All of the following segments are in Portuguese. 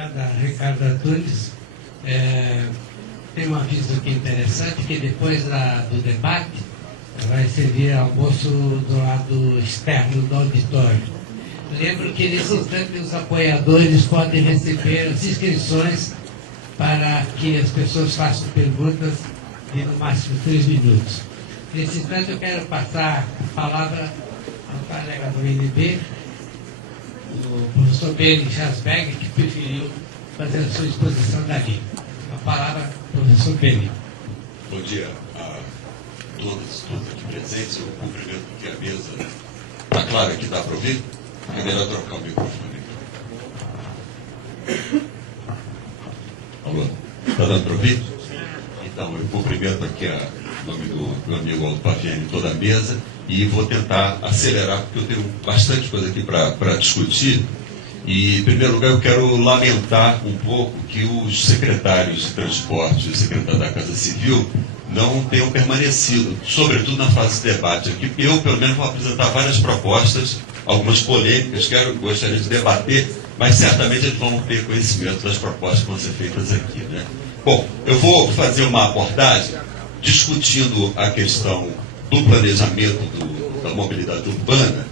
obrigado a Ricardo Antunes. Tem um aviso aqui interessante, que depois do debate vai servir almoço do lado externo do auditório. Lembro que nesse instante os apoiadores podem receber as inscrições para que as pessoas façam perguntas de no máximo 3 minutos. Nesse instante eu quero passar a palavra ao colega do INB, o professor Beni Schasberg, que preferiu fazer a sua exposição dali. A palavra, professor Beni. Bom dia a todas e todos aqui presentes. Eu cumprimento aqui a mesa. Está claro aqui, dá para ouvir? É melhor trocar o microfone. Alô? Está dando para ouvir? Então, eu cumprimento aqui em nome do meu amigo Aldo Paviani toda a mesa e vou tentar acelerar, porque eu tenho bastante coisa aqui para discutir. E, em primeiro lugar, eu quero lamentar um pouco que os secretários de transporte e o secretário da Casa Civil não tenham permanecido, sobretudo na fase de debate aqui. Eu, pelo menos, vou apresentar várias propostas, algumas polêmicas, gostaria de debater, mas certamente eles vão ter conhecimento das propostas que vão ser feitas aqui, né? Bom, eu vou fazer uma abordagem discutindo a questão do planejamento da mobilidade urbana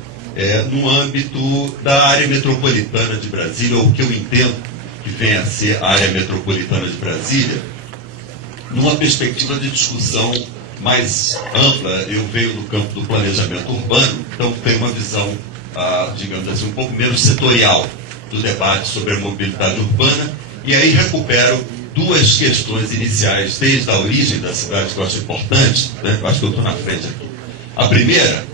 no âmbito da área metropolitana de Brasília, ou o que eu entendo que venha a ser a área metropolitana de Brasília, numa perspectiva de discussão mais ampla. Eu venho do campo do planejamento urbano, então tenho uma visão, digamos assim, um pouco menos setorial do debate sobre a mobilidade urbana, e aí recupero duas questões iniciais desde a origem da cidade que eu acho importante, né? Eu acho que eu estou na frente aqui. A primeira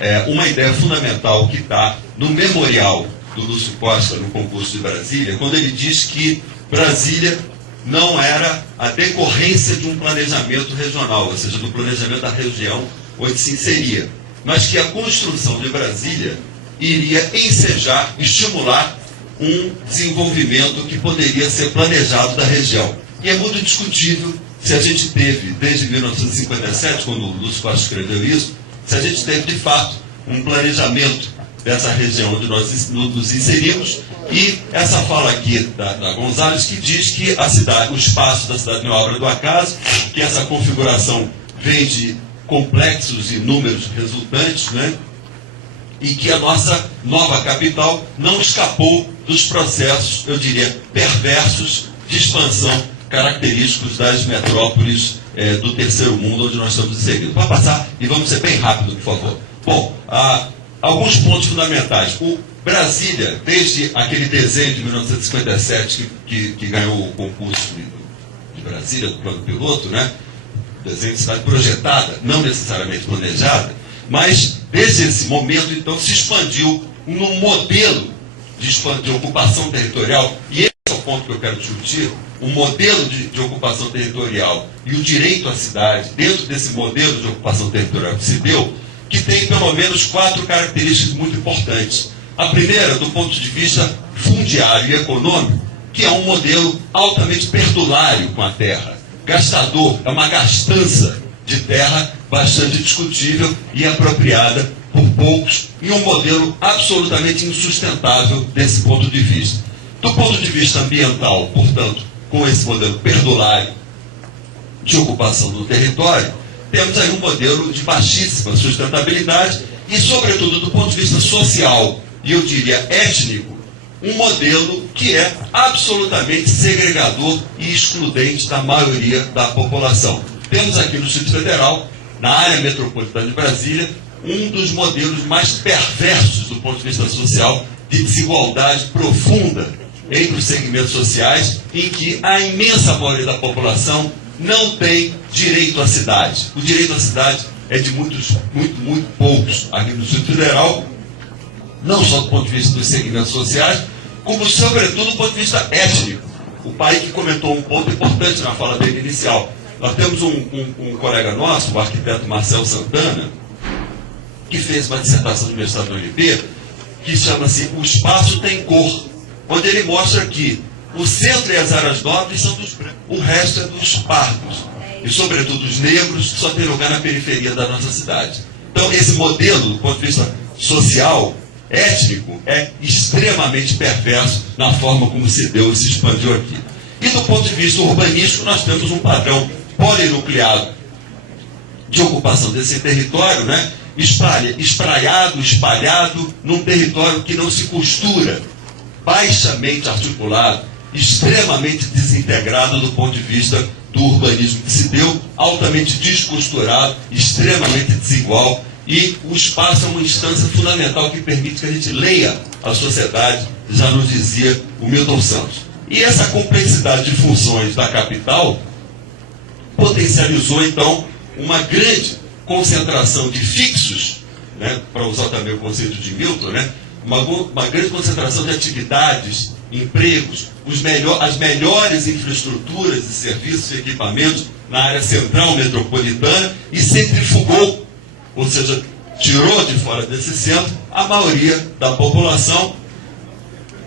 é uma ideia fundamental que está no memorial do Lúcio Costa no concurso de Brasília, quando ele diz que Brasília não era a decorrência de um planejamento regional, ou seja, do planejamento da região onde se inseria, mas que a construção de Brasília iria ensejar, estimular um desenvolvimento que poderia ser planejado da região. E é muito discutível se a gente teve, desde 1957, quando o Lúcio Costa escreveu isso, se a gente teve, de fato, um planejamento dessa região onde nós nos inserimos, e essa fala aqui da Gonzalez, que diz que a cidade, o espaço da cidade não é obra do acaso, que essa configuração vem de complexos e números resultantes, né? E que a nossa nova capital não escapou dos processos, eu diria, perversos de expansão característicos das metrópoles do terceiro mundo, onde nós estamos inseridos. Pode passar e vamos ser bem rápido, por favor. Bom, alguns pontos fundamentais. O Brasília, desde aquele desenho de 1957 que ganhou o concurso de Brasília, do plano piloto, né? Desenho de cidade projetada, não necessariamente planejada, mas desde esse momento, então, se expandiu num modelo de ocupação territorial, e esse é o ponto que eu quero discutir, o modelo de ocupação territorial e o direito à cidade, dentro desse modelo de ocupação territorial que se deu, que tem pelo menos 4 características muito importantes. A primeira, do ponto de vista fundiário e econômico, que é um modelo altamente perdulário com a terra, gastador, é uma gastança de terra bastante discutível e apropriada por poucos, e um modelo absolutamente insustentável desse ponto de vista. Do ponto de vista ambiental, portanto, com esse modelo perdulário de ocupação do território, temos aí um modelo de baixíssima sustentabilidade e, sobretudo, do ponto de vista social, e eu diria étnico, um modelo que é absolutamente segregador e excludente da maioria da população. Temos aqui no Distrito Federal, na área metropolitana de Brasília, um dos modelos mais perversos do ponto de vista social, de desigualdade profunda entre os segmentos sociais, em que a imensa maioria da população não tem direito à cidade. O direito à cidade é de muito poucos aqui no Distrito Federal, não só do ponto de vista dos segmentos sociais, como, sobretudo, do ponto de vista étnico. O pai que comentou um ponto importante na fala dele inicial. Nós temos um colega nosso, o arquiteto Marcel Santana, que fez uma dissertação de mestrado da UNB, que chama-se O Espaço Tem Cor, onde ele mostra que o centro e as áreas nobres são dos brancos, o resto é dos pardos, e sobretudo dos negros, que só tem lugar na periferia da nossa cidade. Então, esse modelo, do ponto de vista social, étnico é extremamente perverso na forma como se deu e se expandiu aqui. E do ponto de vista urbanístico, nós temos um padrão polinucleado de ocupação desse território, né? Espalhado num território que não se costura, baixamente articulado, extremamente desintegrado do ponto de vista do urbanismo que se deu, altamente descosturado, extremamente desigual, e o espaço é uma instância fundamental que permite que a gente leia a sociedade, já nos dizia o Milton Santos. E essa complexidade de funções da capital potencializou, então, uma grande concentração de fixos, né, para usar também o conceito de Milton, né, uma grande concentração de atividades, empregos, as melhores infraestruturas e serviços e equipamentos na área central metropolitana e centrifugou, ou seja, tirou de fora desse centro a maioria da população,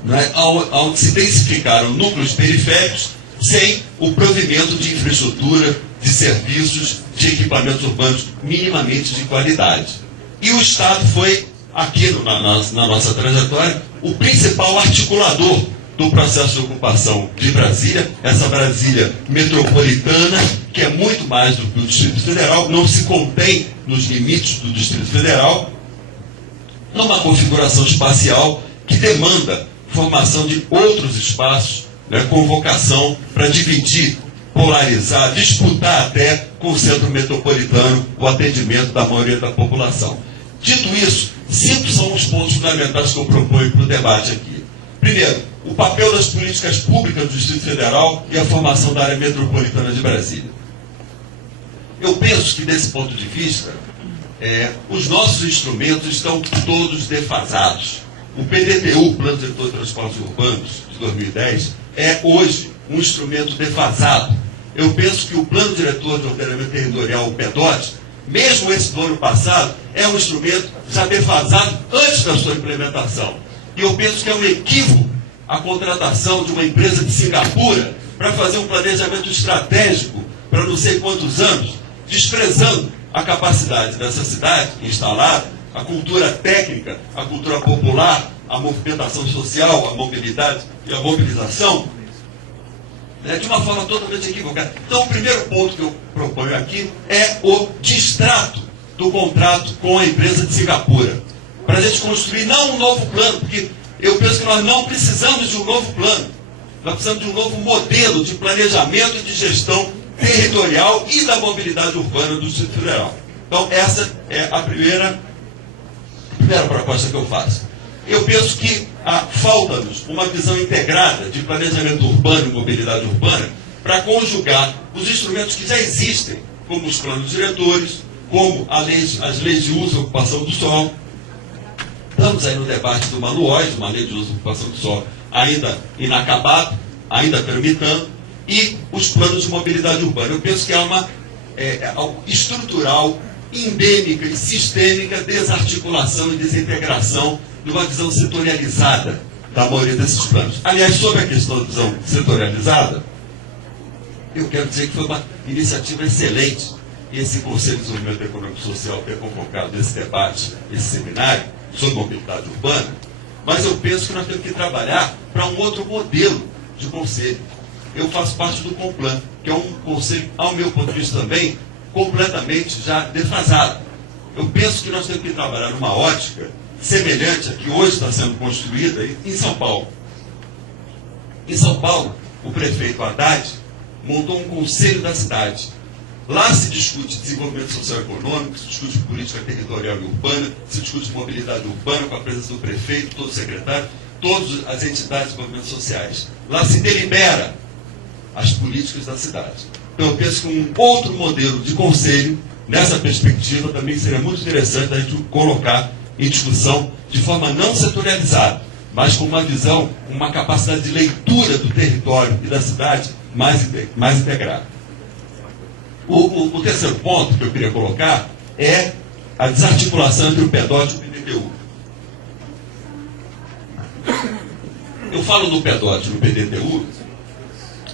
né, onde se densificaram núcleos periféricos sem o provimento de infraestrutura, de serviços, de equipamentos urbanos minimamente de qualidade. E o Estado foi, aqui na nossa trajetória, o principal articulador do processo de ocupação de Brasília, essa Brasília metropolitana, que é muito mais do que o Distrito Federal, não se contém nos limites do Distrito Federal, numa configuração espacial que demanda formação de outros espaços, né, com vocação para dividir, polarizar, disputar até com o centro metropolitano o atendimento da maioria da população. Dito isso, 5 são os pontos fundamentais que eu proponho para o debate aqui. Primeiro, o papel das políticas públicas do Distrito Federal e a formação da área metropolitana de Brasília. Eu penso que, desse ponto de vista, os nossos instrumentos estão todos defasados. O PDTU, Plano Diretor de Transportes Urbanos, de 2010, é hoje um instrumento defasado. Eu penso que o Plano Diretor de Ordenamento Territorial, o PEDOT, mesmo esse do ano passado, é um instrumento já defasado antes da sua implementação. E eu penso que é um equívoco a contratação de uma empresa de Singapura para fazer um planejamento estratégico para não sei quantos anos, desprezando a capacidade dessa cidade instalada, a cultura técnica, a cultura popular, a movimentação social, a mobilidade e a mobilização, né, de uma forma totalmente equivocada. Então, o primeiro ponto que eu proponho aqui é o distrato do contrato com a empresa de Singapura, para a gente construir não um novo plano, porque eu penso que nós não precisamos de um novo plano, nós precisamos de um novo modelo de planejamento e de gestão territorial e da mobilidade urbana do Distrito Federal. Então, essa é a primeira proposta que eu faço. Eu penso que falta-nos uma visão integrada de planejamento urbano e mobilidade urbana para conjugar os instrumentos que já existem, como os planos diretores, como as leis de uso e ocupação do solo. Estamos aí no debate do Manuóis, uma lei de uso e ocupação do solo ainda inacabado, ainda tramitando, e os planos de mobilidade urbana. Eu penso que há uma estrutural, endêmica e sistêmica desarticulação e desintegração de uma visão setorializada da maioria desses planos. Aliás, sobre a questão da visão setorializada, eu quero dizer que foi uma iniciativa excelente esse Conselho de Desenvolvimento Econômico e Social ter convocado esse debate, esse seminário sobre mobilidade urbana, mas eu penso que nós temos que trabalhar para um outro modelo de conselho. Eu faço parte do Complan, que é um conselho, ao meu ponto de vista também, completamente já defasado. Eu penso que nós temos que trabalhar numa ótica semelhante à que hoje está sendo construída em São Paulo. Em São Paulo, o prefeito Haddad montou um conselho da cidade. Lá se discute desenvolvimento socioeconômico, se discute política territorial e urbana, se discute mobilidade urbana com a presença do prefeito, todo o secretário, todas as entidades de movimentos sociais. Lá se delibera as políticas da cidade. Então eu penso que um outro modelo de conselho, nessa perspectiva, também seria muito interessante a gente colocar em discussão de forma não setorializada, mas com uma visão, uma capacidade de leitura do território e da cidade mais integrada. O terceiro ponto que eu queria colocar é a desarticulação entre o PEDOT e o PDTU. Eu falo no PEDOT e no PDTU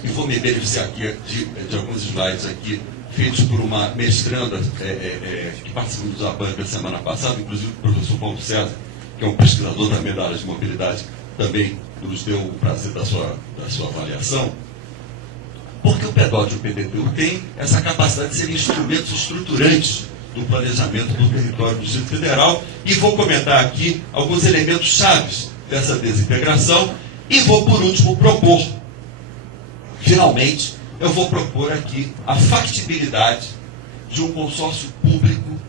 e vou me beneficiar aqui de alguns slides aqui feitos por uma mestranda que participou do Zabanca semana passada, inclusive o professor Paulo César, que é um pesquisador também da área de mobilidade, também nos deu o prazer da sua avaliação, porque o PEDOT e o PDTU têm essa capacidade de serem instrumentos estruturantes do planejamento do território do Distrito Federal, e vou comentar aqui alguns elementos chaves dessa desintegração, e vou, por último, propor, finalmente, eu vou propor aqui a factibilidade de um consórcio público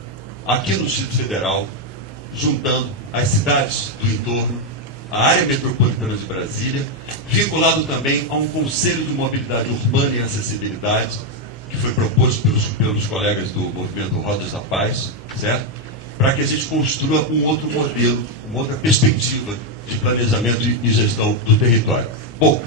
aqui no Distrito Federal, juntando as cidades do entorno, a área metropolitana de Brasília, vinculado também a um Conselho de Mobilidade Urbana e Acessibilidade, que foi proposto pelos colegas do movimento Rodas da Paz, certo? Para que a gente construa um outro modelo, uma outra perspectiva de planejamento e gestão do território. Bom,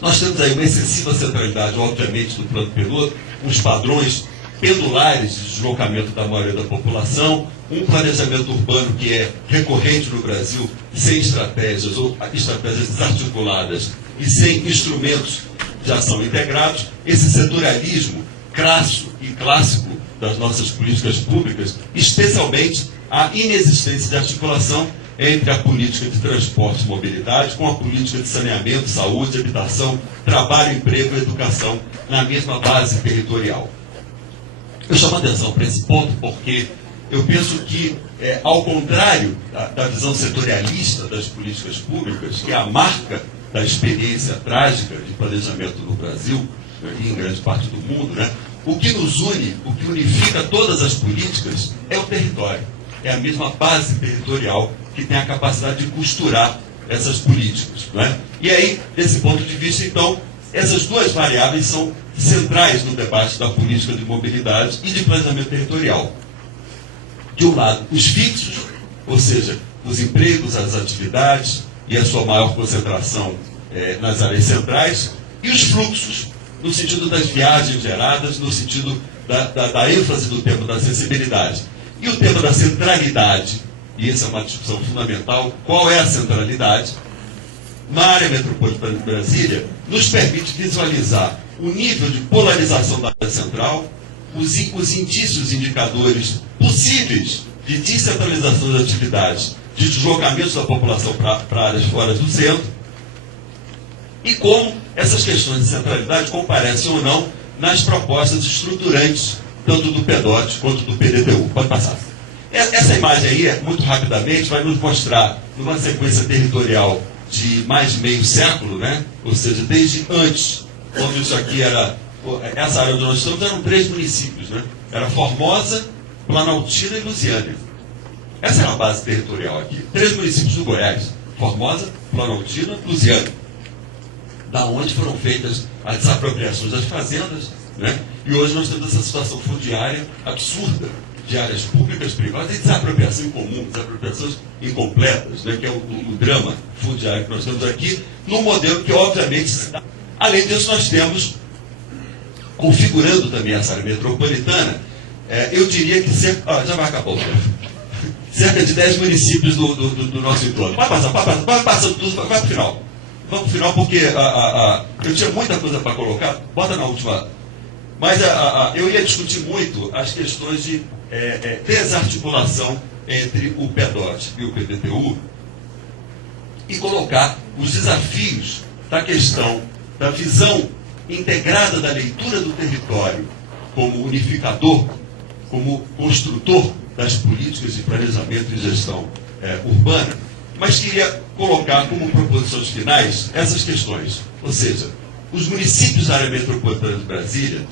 nós temos aí uma excessiva centralidade, obviamente, do plano piloto, uns padrões pendulares de deslocamento da maioria da população, um planejamento urbano que é recorrente no Brasil, sem estratégias ou estratégias desarticuladas e sem instrumentos de ação integrados, esse setorialismo crasso e clássico das nossas políticas públicas, especialmente a inexistência de articulação entre a política de transporte e mobilidade com a política de saneamento, saúde, habitação, trabalho, emprego e educação na mesma base territorial. Eu chamo a atenção para esse ponto porque eu penso que, ao contrário da visão setorialista das políticas públicas, que é a marca da experiência trágica de planejamento no Brasil, e em grande parte do mundo, né, o que nos une, o que unifica todas as políticas é o território. É a mesma base territorial que tem a capacidade de costurar essas políticas. Né? E aí, desse ponto de vista, então, essas duas variáveis são centrais no debate da política de mobilidade e de planejamento territorial. De um lado, os fixos, ou seja, os empregos, as atividades e a sua maior concentração nas áreas centrais, e os fluxos, no sentido das viagens geradas, no sentido da ênfase do tema da acessibilidade. E o tema da centralidade, e essa é uma discussão fundamental, qual é a centralidade? Na área metropolitana de Brasília, nos permite visualizar o nível de polarização da área central, os indícios, indicadores possíveis de descentralização das atividades, de deslocamentos da população para áreas fora do centro, e como essas questões de centralidade comparecem ou não nas propostas estruturantes, tanto do PEDOT quanto do PDTU. Pode passar. Essa imagem aí, muito rapidamente, vai nos mostrar, numa sequência territorial de mais de meio século, né? Ou seja, desde antes, quando isso aqui era... Essa área onde nós estamos eram 3 municípios, né? Era Formosa, Planaltina e Lusiânia. Essa era a base territorial aqui. 3 municípios do Goiás: Formosa, Planaltina, Lusiânia. Da onde foram feitas as desapropriações das fazendas, né? E hoje nós temos essa situação fundiária absurda de áreas públicas, privadas e desapropriação incomum, desapropriações incompletas, né? Que é o drama fundiário que nós temos aqui, num modelo que obviamente se dá. Além disso, nós temos, configurando também essa área metropolitana, eu diria que já vai acabar o tempo. Cerca de 10 municípios do nosso entorno. Vai passando tudo, vai para o final. Vamos para o final, porque eu tinha muita coisa para colocar. Bota na última. Mas eu ia discutir muito as questões de desarticulação entre o PEDOT e o PDTU e colocar os desafios da questão da visão integrada da leitura do território como unificador, como construtor das políticas de planejamento e gestão urbana, mas queria colocar como proposições finais essas questões. Ou seja, os municípios da área metropolitana de Brasília,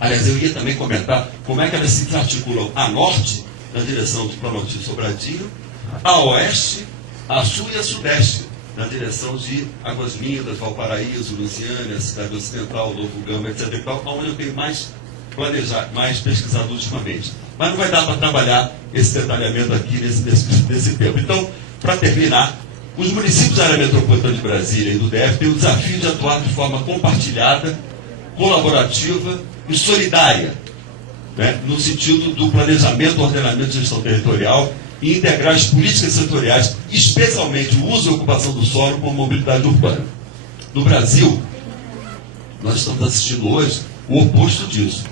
aliás, eu ia também comentar como é que elas se articulam a norte, na direção do Planalto e Sobradinho, a oeste, a sul e a sudeste, na direção de Águas Lindas, Valparaíso, Lusiânia, Cidade Ocidental, Novo Gama, etc. Onde eu tenho mais pesquisado ultimamente. Mas não vai dar para trabalhar esse detalhamento aqui nesse tempo. Então, para terminar, os municípios da área metropolitana de Brasília e do DF têm o desafio de atuar de forma compartilhada, colaborativa e solidária, né, no sentido do planejamento, ordenamento e gestão territorial, e integrar as políticas setoriais, especialmente o uso e ocupação do solo com a mobilidade urbana. No Brasil, nós estamos assistindo hoje o oposto disso.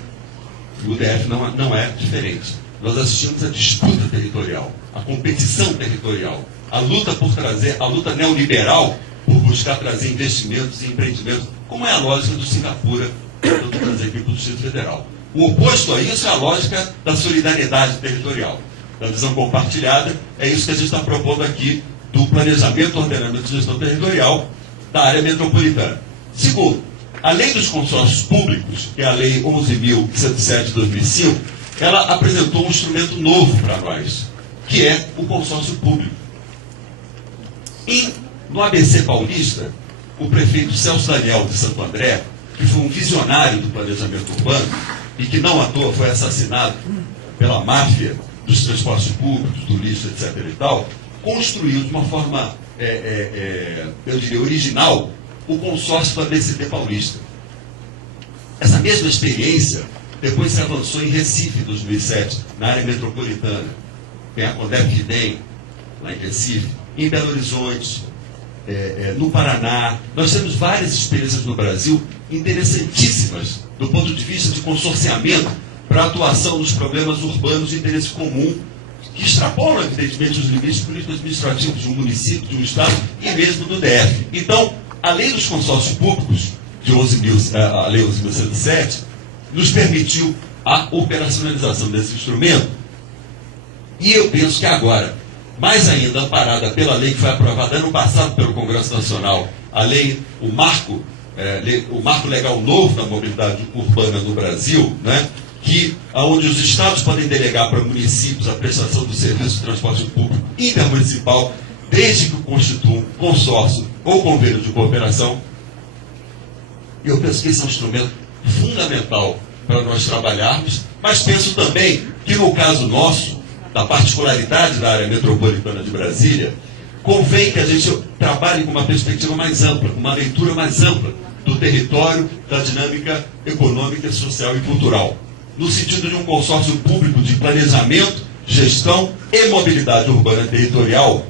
E o DF não é diferente. nós assistimos à disputa territorial, à competição territorial, à luta por trazer, a luta neoliberal por buscar trazer investimentos e empreendimentos, como é a lógica do Singapura, tentando trazer aqui para o Distrito Federal. O oposto a isso é a lógica da solidariedade territorial, da visão compartilhada. É isso que a gente está propondo aqui do planejamento, ordenamento e gestão territorial da área metropolitana. Segundo, a lei dos consórcios públicos, que é a lei 11.107 de 2005, ela apresentou um instrumento novo para nós, que é o consórcio público. No ABC paulista, o prefeito Celso Daniel de Santo André, que foi um visionário do planejamento urbano e que não à toa foi assassinado pela máfia dos transportes públicos, do lixo, etc. e tal, construiu de uma forma, eu diria, original, o consórcio do ABCP paulista. Essa mesma experiência depois se avançou em Recife, em 2007, na área metropolitana. Tem a Condep Fidem, lá em Recife, em Belo Horizonte, no Paraná. Nós temos várias experiências no Brasil interessantíssimas do ponto de vista de consorciamento para a atuação nos problemas urbanos de interesse comum, que extrapolam, evidentemente, os limites político-administrativos de um município, de um estado e mesmo do DF. Então, a lei dos consórcios públicos, de a lei 11.107, nos permitiu a operacionalização desse instrumento. E eu penso que agora, mais ainda amparada pela lei que foi aprovada ano passado pelo Congresso Nacional, a lei, o marco legal novo da mobilidade urbana no Brasil, né, onde os estados podem delegar para municípios a prestação do serviço de transporte público intermunicipal, desde que constituam consórcio ou convênio de cooperação. E eu penso que esse é um instrumento fundamental para nós trabalharmos, mas penso também que no caso nosso, da particularidade da área metropolitana de Brasília, convém que a gente trabalhe com uma perspectiva mais ampla, com uma leitura mais ampla do território, da dinâmica econômica, social e cultural, no sentido de um consórcio público de planejamento, gestão e mobilidade urbana territorial,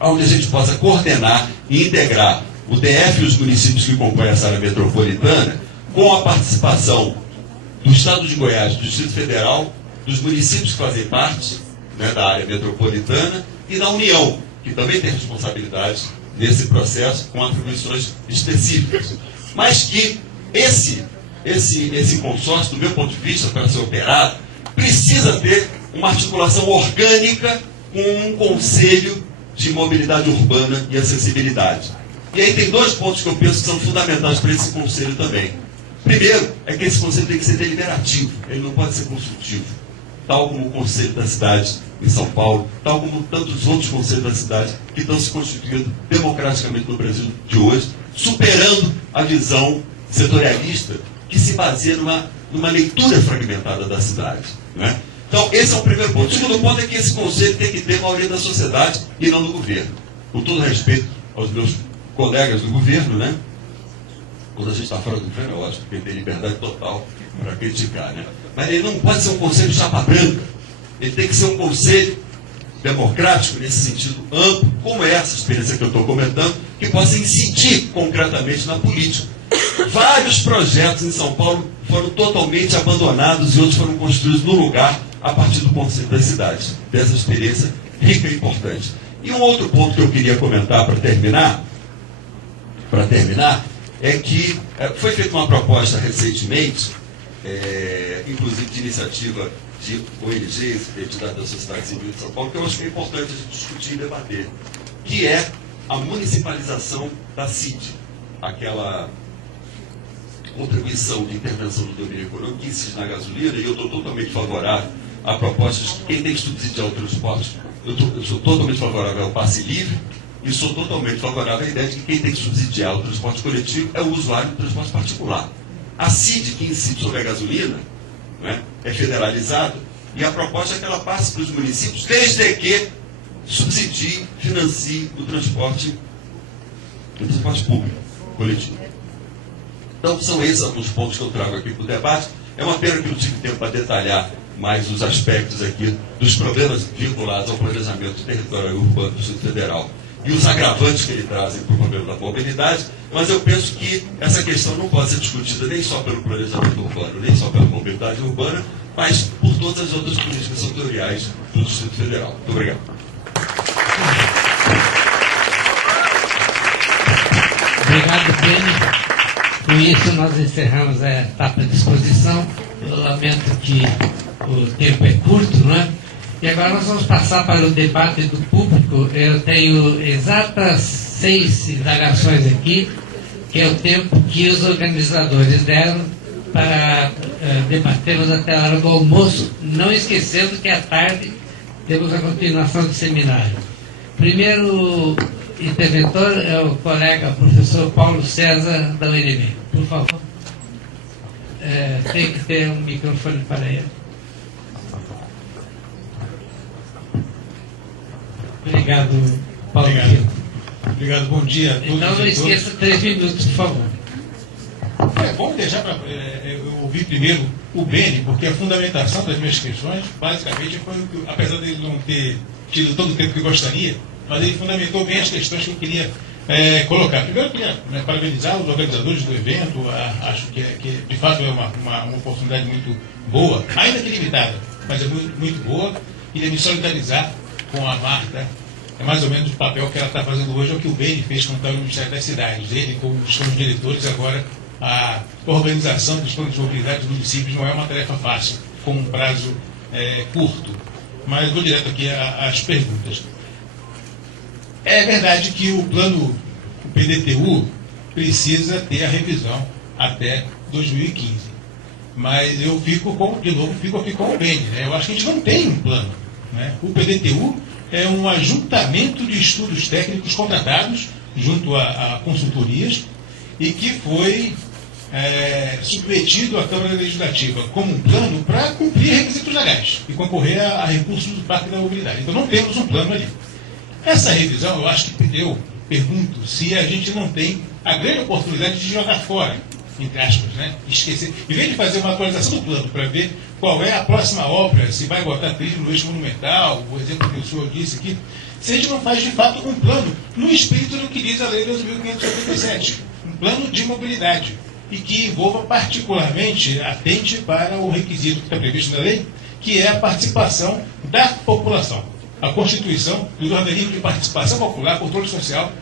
onde a gente possa coordenar e integrar o DF e os municípios que compõem essa área metropolitana, com a participação do Estado de Goiás, do Distrito Federal, dos municípios que fazem parte, né, da área metropolitana, e da União, que também tem responsabilidade nesse processo, com atribuições específicas. Mas que esse consórcio, do meu ponto de vista, para ser operado, precisa ter uma articulação orgânica com um conselho de mobilidade urbana e acessibilidade. E aí tem dois pontos que eu penso que são fundamentais para esse conselho também. Primeiro, é que esse conselho tem que ser deliberativo, ele não pode ser consultivo, tal como o Conselho da Cidade em São Paulo, tal como tantos outros conselhos da cidade que estão se constituindo democraticamente no Brasil de hoje, superando a visão setorialista que se baseia numa leitura fragmentada da cidade. Né? Então, esse é o primeiro ponto. O segundo ponto é que esse conselho tem que ter maioria da sociedade e não do governo. Com todo respeito aos meus colegas do governo, né? Quando a gente está fora do governo, é lógico, porque tem liberdade total para criticar, né? Mas ele não pode ser um conselho chapa branca. Ele tem que ser um conselho democrático, nesse sentido amplo, como é essa experiência que eu estou comentando, que possa incidir concretamente na política. Vários projetos em São Paulo foram totalmente abandonados e outros foram construídos no lugar a partir do conceito das cidades, dessa experiência rica e importante. E um outro ponto que eu queria comentar para terminar, é que foi feita uma proposta recentemente, inclusive de iniciativa de ONGs, entidades da sociedade civil de São Paulo, que eu acho que é importante a gente discutir e debater, que é a municipalização da CID, aquela contribuição de intervenção do domínio econômico que incide na gasolina, e eu estou totalmente favorável a propostas que quem tem que subsidiar o transporte, eu sou totalmente favorável ao passe livre, e sou totalmente favorável à ideia de que quem tem que subsidiar o transporte coletivo é o usuário do transporte particular. A CID, que incide sobre a gasolina, né, é federalizada, e a proposta é que ela passe para os municípios, desde que subsidie, financie o transporte público, coletivo. Então, são esses alguns pontos que eu trago aqui para o debate. É uma pena que não tive tempo para detalhar mais os aspectos aqui dos problemas vinculados ao planejamento territorial e urbano do Distrito Federal. e os agravantes que ele trazem para o problema da mobilidade, mas eu penso que essa questão não pode ser discutida nem só pelo planejamento urbano, nem só pela mobilidade urbana, mas por todas as outras políticas setoriais do Distrito Federal. Muito obrigado. Obrigado, Beni. Com isso, nós encerramos a etapa de exposição. Eu lamento que o tempo é curto, não é? E agora nós vamos passar para o debate do público. Eu tenho exatas 6 indagações aqui, que é o tempo que os organizadores deram para debatermos até a hora do almoço, não esquecendo que à tarde temos a continuação do seminário. Primeiro interventor é o colega professor Paulo César, da UNB. Por favor. Tem que ter um microfone para ele. Obrigado, Paulo. Obrigado, bom dia a todos. Então não esqueça 3 minutos, por favor. Vamos deixar para eu ouvir primeiro o Beni, porque a fundamentação das minhas questões, basicamente, foi, apesar de ele não ter tido todo o tempo que gostaria, mas ele fundamentou bem as questões que eu queria colocar. Primeiro, eu queria parabenizar os organizadores do evento. Acho que de fato é uma oportunidade muito boa, ainda que limitada, mas é muito boa. Queria me solidarizar com a Marta. É mais ou menos o papel que ela está fazendo hoje, é o que o Beni fez quando estava no Ministério das Cidades. Ele, como são os diretores, agora a organização dos planos de mobilidade dos municípios não é uma tarefa fácil, com um prazo curto. Mas vou direto aqui às perguntas. É verdade que o PDTU, precisa ter a revisão até 2015. Mas eu fico com o Beni, né? Eu acho que a gente não tem um plano, né? O PDTU é um ajuntamento de estudos técnicos contratados junto a consultorias e que foi submetido à Câmara Legislativa como um plano para cumprir requisitos legais e concorrer a recursos do Parque da Mobilidade. Então não temos um plano ali. Essa revisão, eu acho que eu pergunto se a gente não tem a grande oportunidade de jogar fora, entre aspas, né? Esquecer. Em vez de fazer uma atualização do plano para ver qual é a próxima obra, se vai botar trilho no eixo monumental, o exemplo que o senhor disse aqui, se a gente não faz de fato um plano no espírito do que diz a Lei 12.587, um plano de mobilidade, e que envolva particularmente, atente para o requisito que está previsto na lei, que é a participação da população. A Constituição dos organismos de participação popular, controle social,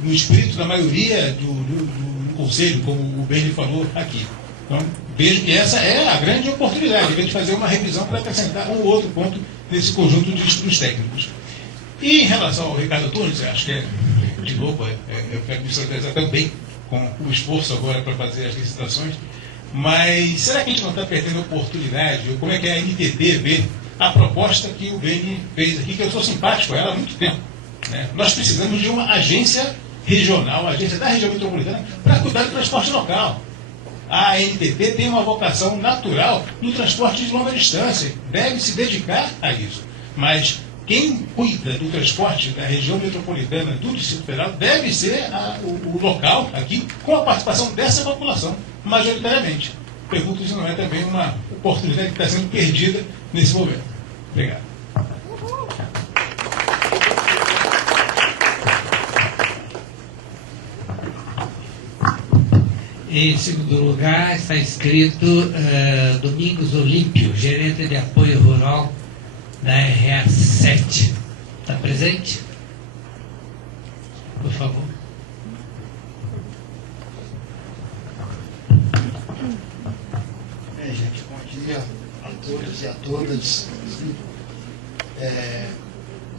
no espírito da maioria do Conselho, como o Beni falou aqui. Então, vejo que essa é a grande oportunidade, de fazer uma revisão para acrescentar um outro ponto nesse conjunto de estudos técnicos. E em relação ao Ricardo Tunes, acho que de novo, eu quero me solidarizar também com o esforço agora para fazer as licitações, mas será que a gente não está perdendo a oportunidade? Ou como é que a NTT vê a proposta que o Beni fez aqui, que eu sou simpático a ela há muito tempo, né? Nós precisamos de uma agência regional, uma agência da região metropolitana, para cuidar do transporte local. A NTT tem uma vocação natural no transporte de longa distância, deve se dedicar a isso. Mas quem cuida do transporte da região metropolitana do Distrito Federal deve ser o local aqui, com a participação dessa população, majoritariamente. Pergunto se não é também uma oportunidade que está sendo perdida nesse momento. Obrigado. Em segundo lugar, está escrito Domingos Olímpio, gerente de apoio rural da RA7. Está presente? Por favor. Bem, gente, bom dia a todos e a todas.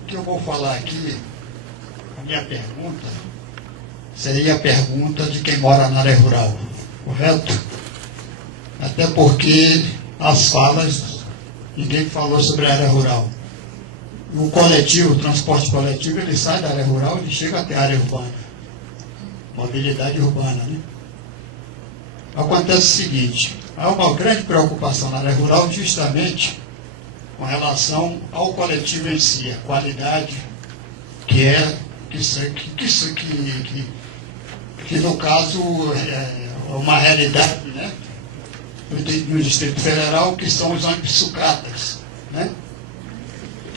O que eu vou falar aqui, a minha pergunta, seria a pergunta de quem mora na área rural, correto? Até porque as falas, ninguém falou sobre a área rural. O coletivo, o transporte coletivo, ele sai da área rural e chega até a área urbana. Mobilidade urbana, né? Acontece o seguinte, há uma grande preocupação na área rural justamente com relação ao coletivo em si, a qualidade que no caso é uma realidade, né, no Distrito Federal, que são os ônibus sucatas, né?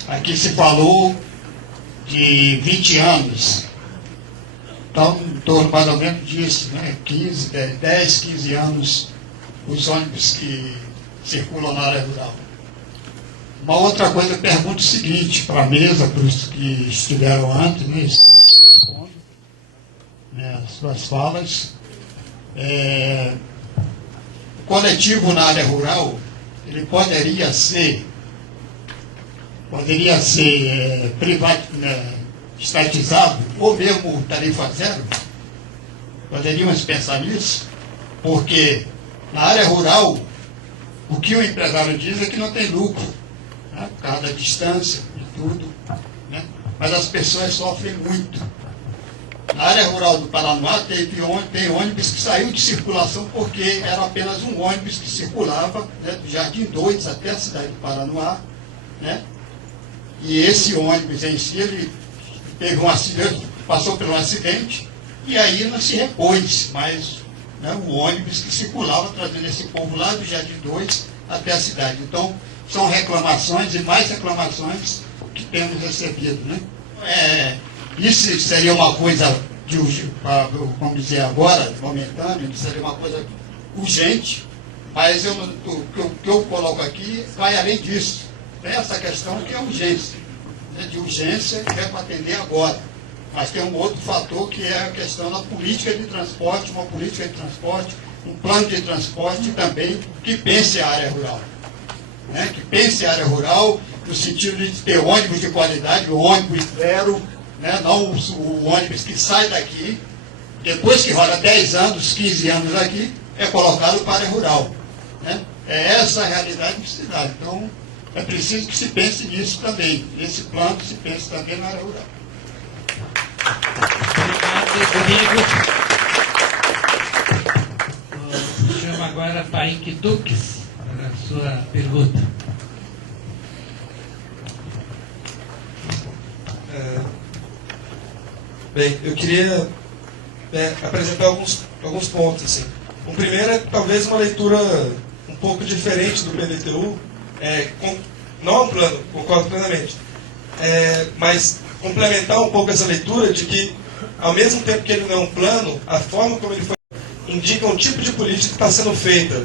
Aqui se falou de 20 anos. Então, em torno mais ou menos disso, né? 10, 15 anos, os ônibus que circulam na área rural. Uma outra coisa, eu pergunto o seguinte para a mesa, para os que estiveram antes, né, as suas falas. O coletivo na área rural, ele poderia ser estatizado, ou mesmo tarifa zero? Poderíamos pensar nisso? Porque na área rural, o que o empresário diz é que não tem lucro, né, por causa da distância e tudo, né? Mas as pessoas sofrem muito. Na área rural do Paranoá tem ônibus que saiu de circulação porque era apenas um ônibus que circulava, né, do Jardim 2 até a cidade do Paranoá, né? E esse ônibus em si, ele teve um acidente, passou por um acidente, e aí não se repôs mais, né, o ônibus que circulava, trazendo esse povo lá do Jardim 2 até a cidade. Então, são reclamações e mais reclamações que temos recebido, né? Isso seria uma coisa, vamos dizer agora, momentânea, seria uma coisa urgente, mas o que eu coloco aqui vai além disso. Tem essa questão que é urgência, né, de urgência que é para atender agora. Mas tem um outro fator que é a questão da política de transporte, uma política de transporte, um plano de transporte também que pense a área rural. Né, que pense a área rural no sentido de ter ônibus de qualidade, o ônibus zero, né, não o ônibus que sai daqui, depois que roda 10 anos, 15 anos aqui, é colocado para a área rural. Né? É essa a realidade da cidade. Então, é preciso que se pense nisso também. Nesse plano se pense também na área rural. Obrigado, Rodrigo. Chamo agora Paik Dux para a sua pergunta. Bem, eu queria apresentar alguns pontos. Assim. O primeiro é talvez uma leitura um pouco diferente do PDTU. Não é um plano, concordo plenamente. Mas complementar um pouco essa leitura de que, ao mesmo tempo que ele não é um plano, a forma como ele foi indica um tipo de política que está sendo feita,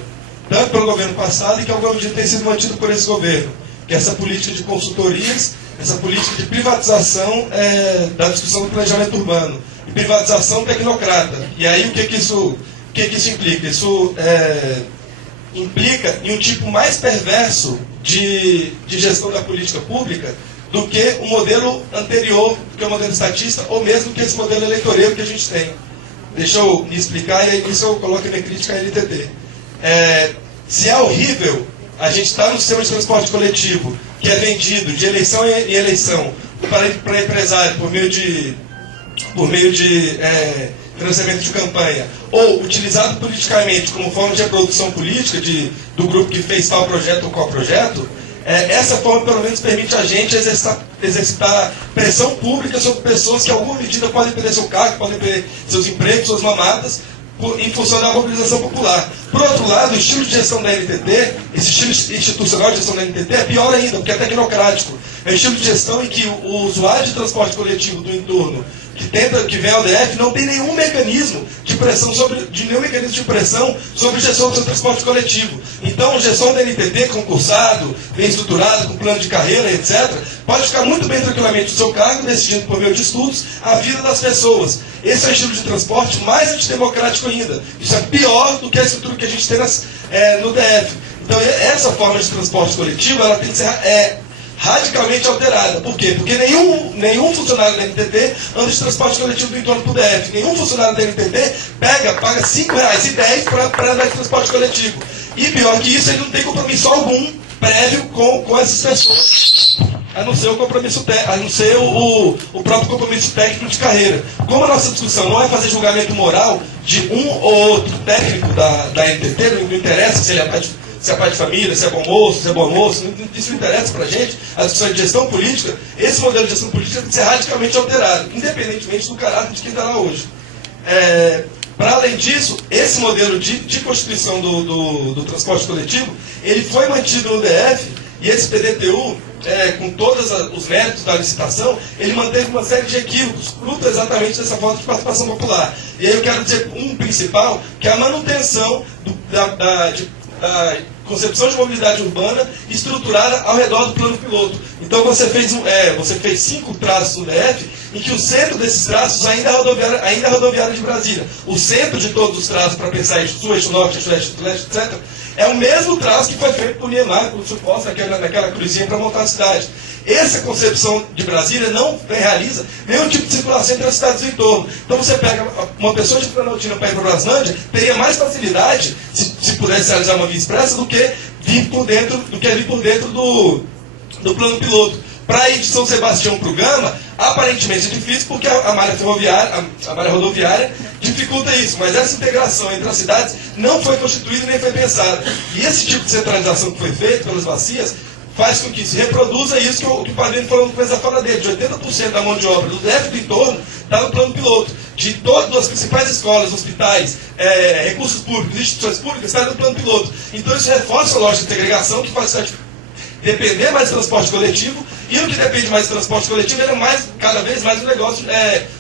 tanto pelo governo passado e que algum dia tem sido mantido por esse governo, que é essa política de consultorias, essa política de privatização da discussão do planejamento urbano, e privatização tecnocrata. E aí o que isso implica? Isso implica em um tipo mais perverso de gestão da política pública do que o modelo anterior, que é o modelo estatista, ou mesmo que esse modelo eleitoreiro que a gente tem. Deixa eu me explicar, e aí nisso eu coloco a minha crítica à NTT. Se é horrível a gente estar no sistema de transporte coletivo, que é vendido de eleição em eleição para empresário por meio de financiamento de campanha, ou utilizado politicamente como forma de reprodução política do grupo que fez tal projeto ou qual projeto, essa forma pelo menos permite a gente exercitar pressão pública sobre pessoas que em alguma medida podem perder seu cargo, podem perder seus empregos, suas mamadas, em função da mobilização popular. Por outro lado, o estilo de gestão da NTT, esse estilo institucional de gestão da NTT é pior ainda, porque é tecnocrático. É um estilo de gestão em que o usuário de transporte coletivo do entorno, que vem ao DF, não tem nenhum mecanismo de pressão sobre gestão do seu transporte coletivo. Então, a gestão da NTT, concursado, bem estruturado, com plano de carreira, etc., pode ficar muito bem tranquilamente no seu cargo, decidindo por meio de estudos a vida das pessoas. Esse é o estilo de transporte mais antidemocrático ainda. Isso é pior do que a estrutura que a gente tem no DF. Então, essa forma de transporte coletivo ela tem que ser radicalmente alterada. Por quê? Porque nenhum funcionário da NTT anda de transporte coletivo do entorno para o DF. Nenhum funcionário da NTT paga R$ 5,10 para andar de transporte coletivo. E pior que isso, ele não tem compromisso algum prévio com essas pessoas, a não ser o compromisso a não ser o próprio compromisso técnico de carreira. Como a nossa discussão não é fazer julgamento moral de um ou outro técnico da NTT, não interessa se ele é pai de família, se é bom moço, se é bom almoço, isso não interessa para a gente. A discussão de gestão política, esse modelo de gestão política tem que ser radicalmente alterado, independentemente do caráter de quem está lá hoje. Para além disso, esse modelo de constituição do transporte coletivo, ele foi mantido no DF E esse PDTU, com todos os méritos da licitação, ele manteve uma série de equívocos, fruto exatamente dessa falta de participação popular. E aí eu quero dizer um principal, que é a manutenção da concepção de mobilidade urbana estruturada ao redor do plano piloto. Então você fez 5 traços no DF, em que o centro desses traços ainda é a rodoviária de Brasília. O centro de todos os traços, para pensar eixo sul, eixo norte, eixo leste, etc., é o mesmo traço que foi feito por Niemeyer, por suposto, naquela cruzinha para montar a cidade. Essa concepção de Brasília não realiza nenhum tipo de circulação entre as cidades do entorno. Então você pega uma pessoa de Planaltina para ir para Braslândia, teria mais facilidade, se pudesse realizar uma via expressa, do que vir por dentro do plano piloto. Para ir de São Sebastião para o Gama, aparentemente é difícil, porque a malha ferroviária, a malha rodoviária, dificulta isso. Mas essa integração entre as cidades não foi constituída nem foi pensada. E esse tipo de centralização que foi feito pelas bacias faz com que se reproduza isso que o Padrinho falou no começo da fala dele. De 80% da mão de obra do DF do entorno está no plano piloto. De todas as principais escolas, hospitais, recursos públicos, instituições públicas, está no plano piloto. Então isso reforça a lógica de segregação, que faz depender mais de transporte coletivo, e no que depende mais de transporte coletivo, ele é cada vez mais um negócio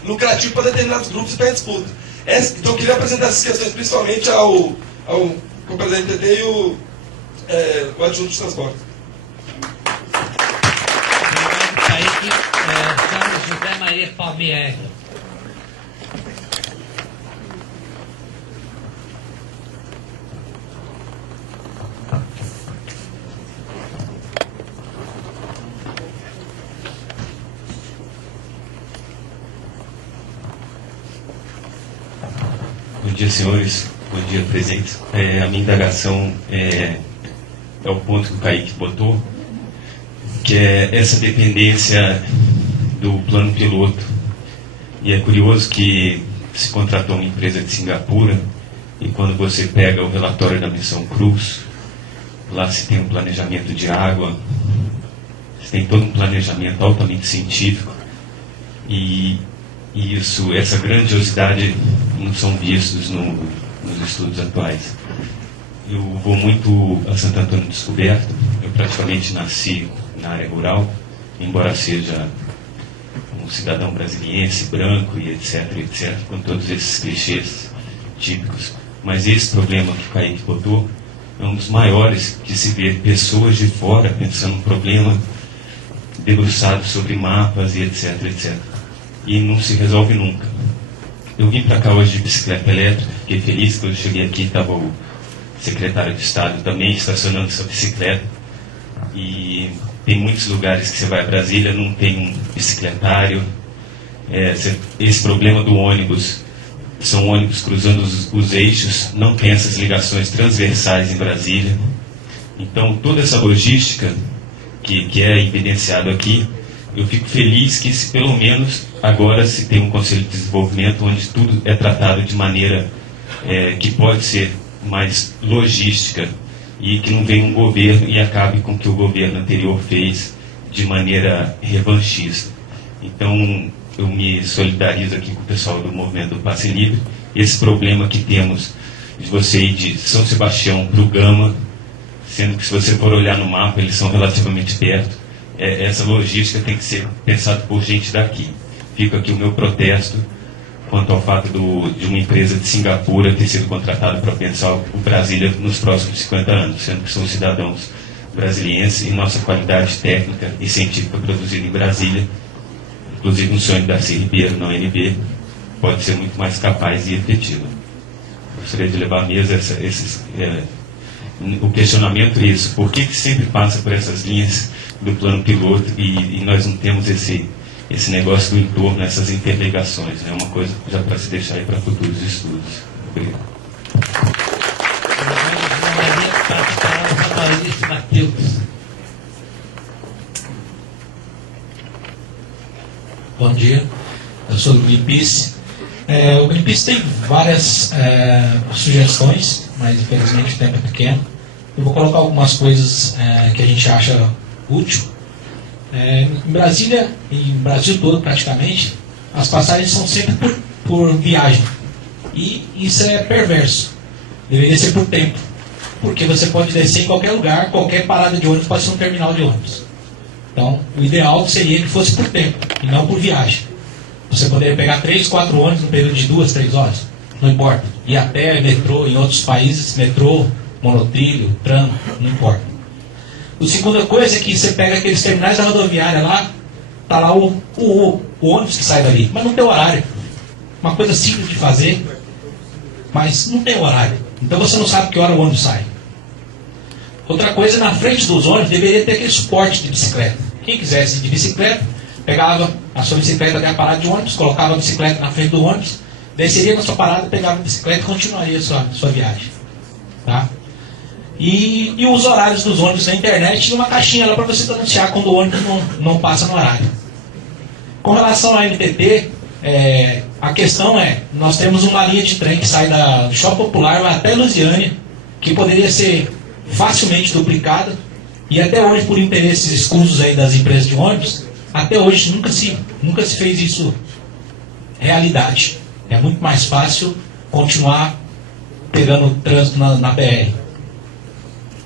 lucrativo para determinados grupos e está em disputa. Então eu queria apresentar essas questões principalmente ao presidente do PT e o adjunto de transporte. Carlos José Maria Palmieri. Bom dia, senhores. Bom dia, presidente. A minha indagação é o ponto que o Kaique botou, que é essa dependência do plano piloto. E é curioso que se contratou uma empresa de Singapura, e quando você pega o relatório da Missão Cruz, lá se tem um planejamento de água, se tem todo um planejamento altamente científico, e essa grandiosidade não são vistos nos estudos atuais. Eu vou muito a Santo Antônio Descoberto, eu praticamente nasci na área rural, embora seja um cidadão brasiliense, branco e etc, com todos esses clichês típicos. Mas esse problema que o Kaique botou é um dos maiores que se vê pessoas de fora pensando um problema debruçado sobre mapas e etc, e não se resolve nunca. Eu vim para cá hoje de bicicleta elétrica, fiquei feliz que eu cheguei aqui, estava o secretário de Estado também estacionando sua bicicleta, e tem muitos lugares que você vai a Brasília, não tem um bicicletário. Esse problema do ônibus, são ônibus cruzando os eixos, não tem essas ligações transversais em Brasília. Então toda essa logística que é evidenciado aqui, eu fico feliz que pelo menos agora se tem um Conselho de Desenvolvimento onde tudo é tratado de maneira que pode ser mais logística, e que não venha um governo e acabe com o que o governo anterior fez de maneira revanchista. Então eu me solidarizo aqui com o pessoal do movimento do Passe Livre. Esse problema que temos de você ir de São Sebastião para o Gama, sendo que se você for olhar no mapa eles são relativamente perto, essa logística tem que ser pensada por gente daqui. Fica aqui o meu protesto quanto ao fato de uma empresa de Singapura ter sido contratada para pensar o Brasília nos próximos 50 anos, sendo que são cidadãos brasilienses, e nossa qualidade técnica e científica produzida em Brasília, inclusive um sonho de Darcy Ribeiro na UNB, pode ser muito mais capaz e efetiva. Gostaria de levar à mesa o questionamento isso. Por que sempre passa por essas linhas do plano piloto e nós não temos esse negócio do entorno, essas interligações? É uma coisa já para se deixar aí para futuros estudos. Obrigado. Bom dia, eu sou do Greenpeace. O Greenpeace tem várias sugestões, mas infelizmente o tempo é pequeno. Eu vou colocar algumas coisas que a gente acha útil. Em Brasília, em Brasil todo praticamente, as passagens são sempre por viagem. E isso é perverso. Deveria ser por tempo. porque você pode descer em qualquer lugar, qualquer parada de ônibus pode ser um terminal de ônibus. Então, o ideal seria que fosse por tempo, e não por viagem. Você poderia pegar 3, 4 ônibus no período de 2, 3 horas, não importa. Ir a pé, metrô, em outros países, metrô, monotrilho, tram, não importa. A segunda coisa é que você pega aqueles terminais da rodoviária lá, tá lá o ônibus que sai dali, mas não tem horário. Uma coisa simples de fazer, mas não tem horário. Então você não sabe que hora o ônibus sai. Outra coisa, na frente dos ônibus deveria ter aquele suporte de bicicleta. Quem quisesse ir de bicicleta, pegava a sua bicicleta até a parada de ônibus, colocava a bicicleta na frente do ônibus, desceria na sua parada, pegava a bicicleta e continuaria a sua viagem. Tá? E os horários dos ônibus na internet, tinha uma caixinha lá para você anunciar quando o ônibus não passa no horário. Com relação à NTT, a questão é, nós temos uma linha de trem que sai do Shopping Popular, vai até Lusiânia, que poderia ser facilmente duplicada, e até hoje, por interesses escusos aí das empresas de ônibus, até hoje nunca se fez isso realidade. É muito mais fácil continuar pegando o trânsito na BR.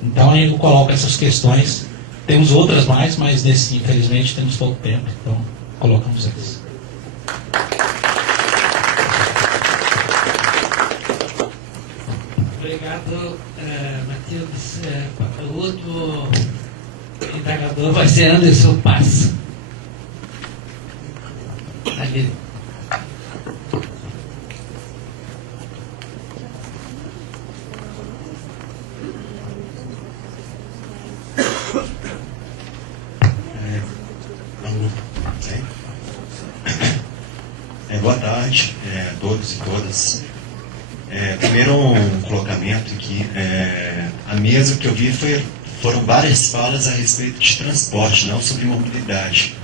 Então eu coloco essas questões. Temos outras mais, mas nesse, infelizmente, temos pouco tempo. Então colocamos essas. Obrigado, Matheus. O outro indagador vai ser Anderson Paz. Ali. Boa tarde a todos e todas. Primeiro um colocamento aqui. A mesa que eu vi foram várias falas a respeito de transporte, não sobre mobilidade.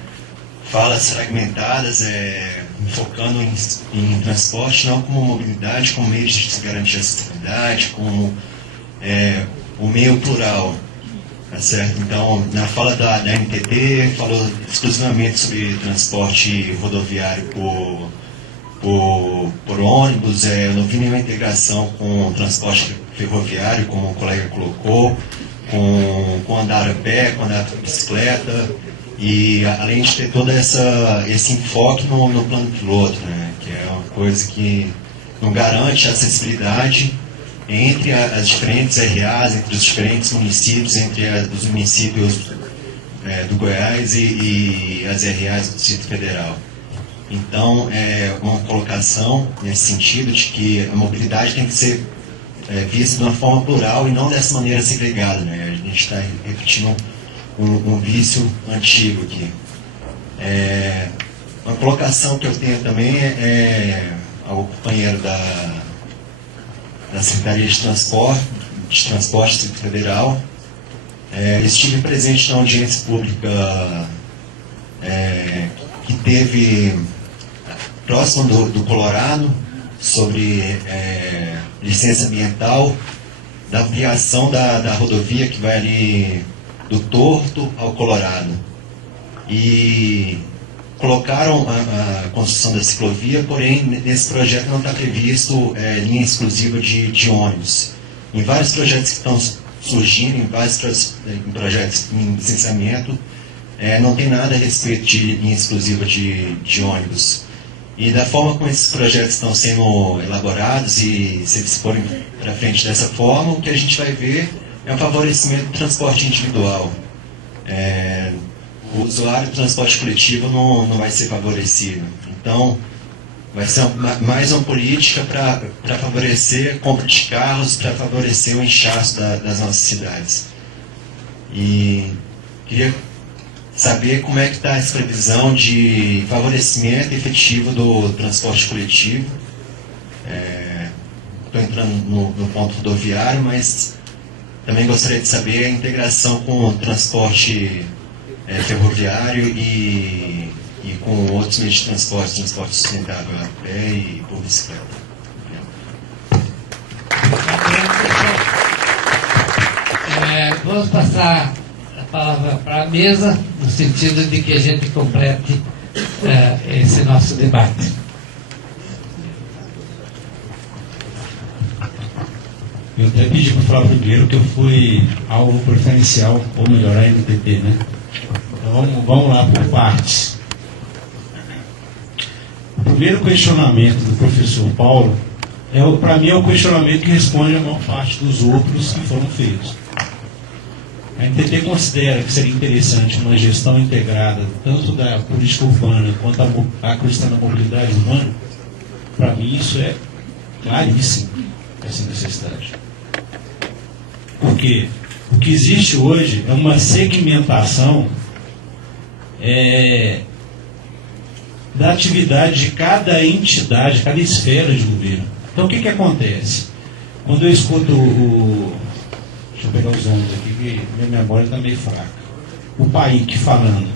Falas fragmentadas, focando em transporte, não como mobilidade, como meio de se garantir a acessibilidade, como o meio plural. Tá certo? Então, na fala da NTT, falou exclusivamente sobre transporte rodoviário por ônibus, eu não vi nenhuma integração com transporte ferroviário, como o colega colocou, com andar a pé, com andar de bicicleta, e além de ter todo esse enfoque no plano piloto, né, que é uma coisa que não garante a acessibilidade entre as diferentes RAs, entre os diferentes municípios, entre os municípios do Goiás e as RAs do Distrito Federal. Então, uma colocação nesse sentido de que a mobilidade tem que ser vista de uma forma plural e não dessa maneira segregada, né? A gente está repetindo um vício antigo aqui. Uma colocação que eu tenho também ao companheiro da Secretaria de Transporte do Distrito Federal. Estive presente na audiência pública que teve próximo do Colorado, sobre licença ambiental, da ampliação da rodovia que vai ali do Torto ao Colorado. E colocaram a construção da ciclovia, porém nesse projeto não está previsto linha exclusiva de ônibus. Em vários projetos que estão surgindo, em vários projetos em licenciamento, não tem nada a respeito de linha exclusiva de ônibus. E da forma como esses projetos estão sendo elaborados, e se eles forem para frente dessa forma, o que a gente vai ver é um favorecimento do transporte individual. O usuário do transporte coletivo não vai ser favorecido. Então, vai ser mais uma política para favorecer a compra de carros, para favorecer o inchaço das nossas cidades. E queria saber como é que está essa previsão de favorecimento efetivo do transporte coletivo. Estou entrando no ponto rodoviário, mas também gostaria de saber a integração com o transporte ferroviário e com outros meios de transporte sustentável a pé e por bicicleta. Vamos passar a palavra para a mesa, no sentido de que a gente complete esse nosso debate. Eu até pedi para falar primeiro que eu fui alvo preferencial, ou melhor, a NTT, né? Então vamos lá por partes. O primeiro questionamento do professor Paulo, para mim, é o questionamento que responde a maior parte dos outros que foram feitos. A NTT considera que seria interessante uma gestão integrada, tanto da política urbana quanto a questão da mobilidade urbana. Para mim, isso é claríssimo, essa necessidade. Porque o que existe hoje é uma segmentação da atividade de cada entidade, cada esfera de governo. Então, o que acontece? Quando eu escuto deixa eu pegar os ombros aqui, que minha memória está meio fraca. O PAIC falando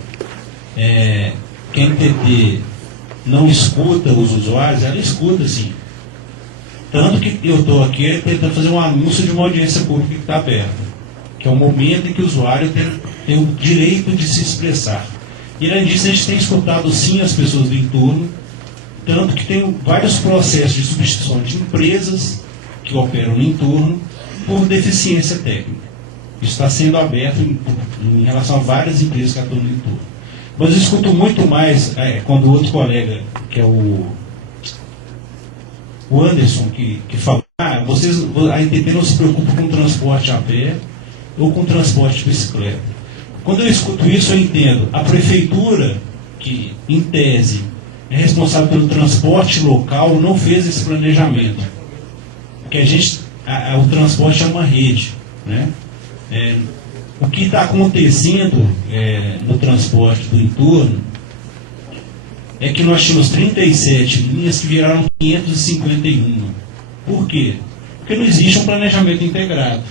que a NTT não escuta os usuários, ela escuta sim. Tanto que eu estou aqui tentando fazer um anúncio de uma audiência pública que está aberta, que é o momento em que o usuário tem o direito de se expressar. E além disso, a gente tem escutado sim as pessoas do entorno, tanto que tem vários processos de substituição de empresas que operam no entorno por deficiência técnica. Isso está sendo aberto em relação a várias empresas que atuam no entorno. Mas eu escuto muito mais quando o outro colega, que é o Anderson, que fala, a NTT não se preocupa com transporte a pé ou com transporte de bicicleta. Quando eu escuto isso, eu entendo. A prefeitura, que em tese é responsável pelo transporte local, não fez esse planejamento. Porque o transporte é uma rede, né? O que está acontecendo no transporte do entorno é que nós tínhamos 37 linhas que viraram 551. Por quê? Porque não existe um planejamento integrado.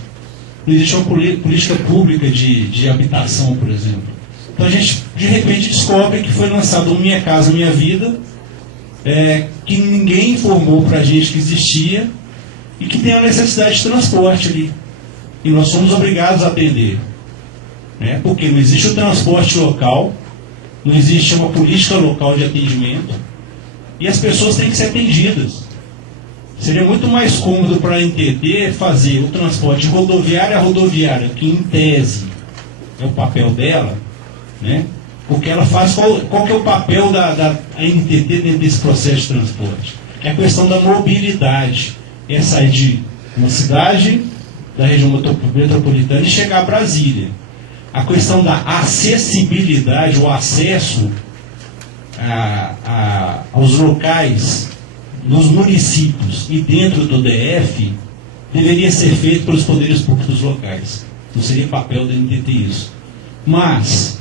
Não existe uma política pública de habitação, por exemplo. Então a gente, de repente, descobre que foi lançado o Minha Casa Minha Vida, que ninguém informou para a gente que existia, e que tem a necessidade de transporte ali. E nós somos obrigados a atender. Porque não existe o transporte local, não existe uma política local de atendimento, e as pessoas têm que ser atendidas. Seria muito mais cômodo para a NTT fazer o transporte de rodoviária a rodoviária, que em tese é o papel dela, né? Porque ela faz, qual que é o papel da NTT dentro desse processo de transporte? É a questão da mobilidade. É sair de uma cidade, da região metropolitana, e chegar a Brasília. A questão da acessibilidade, o acesso aos locais, nos municípios e dentro do DF, deveria ser feito pelos poderes públicos locais. Não seria papel da NTT isso. Mas,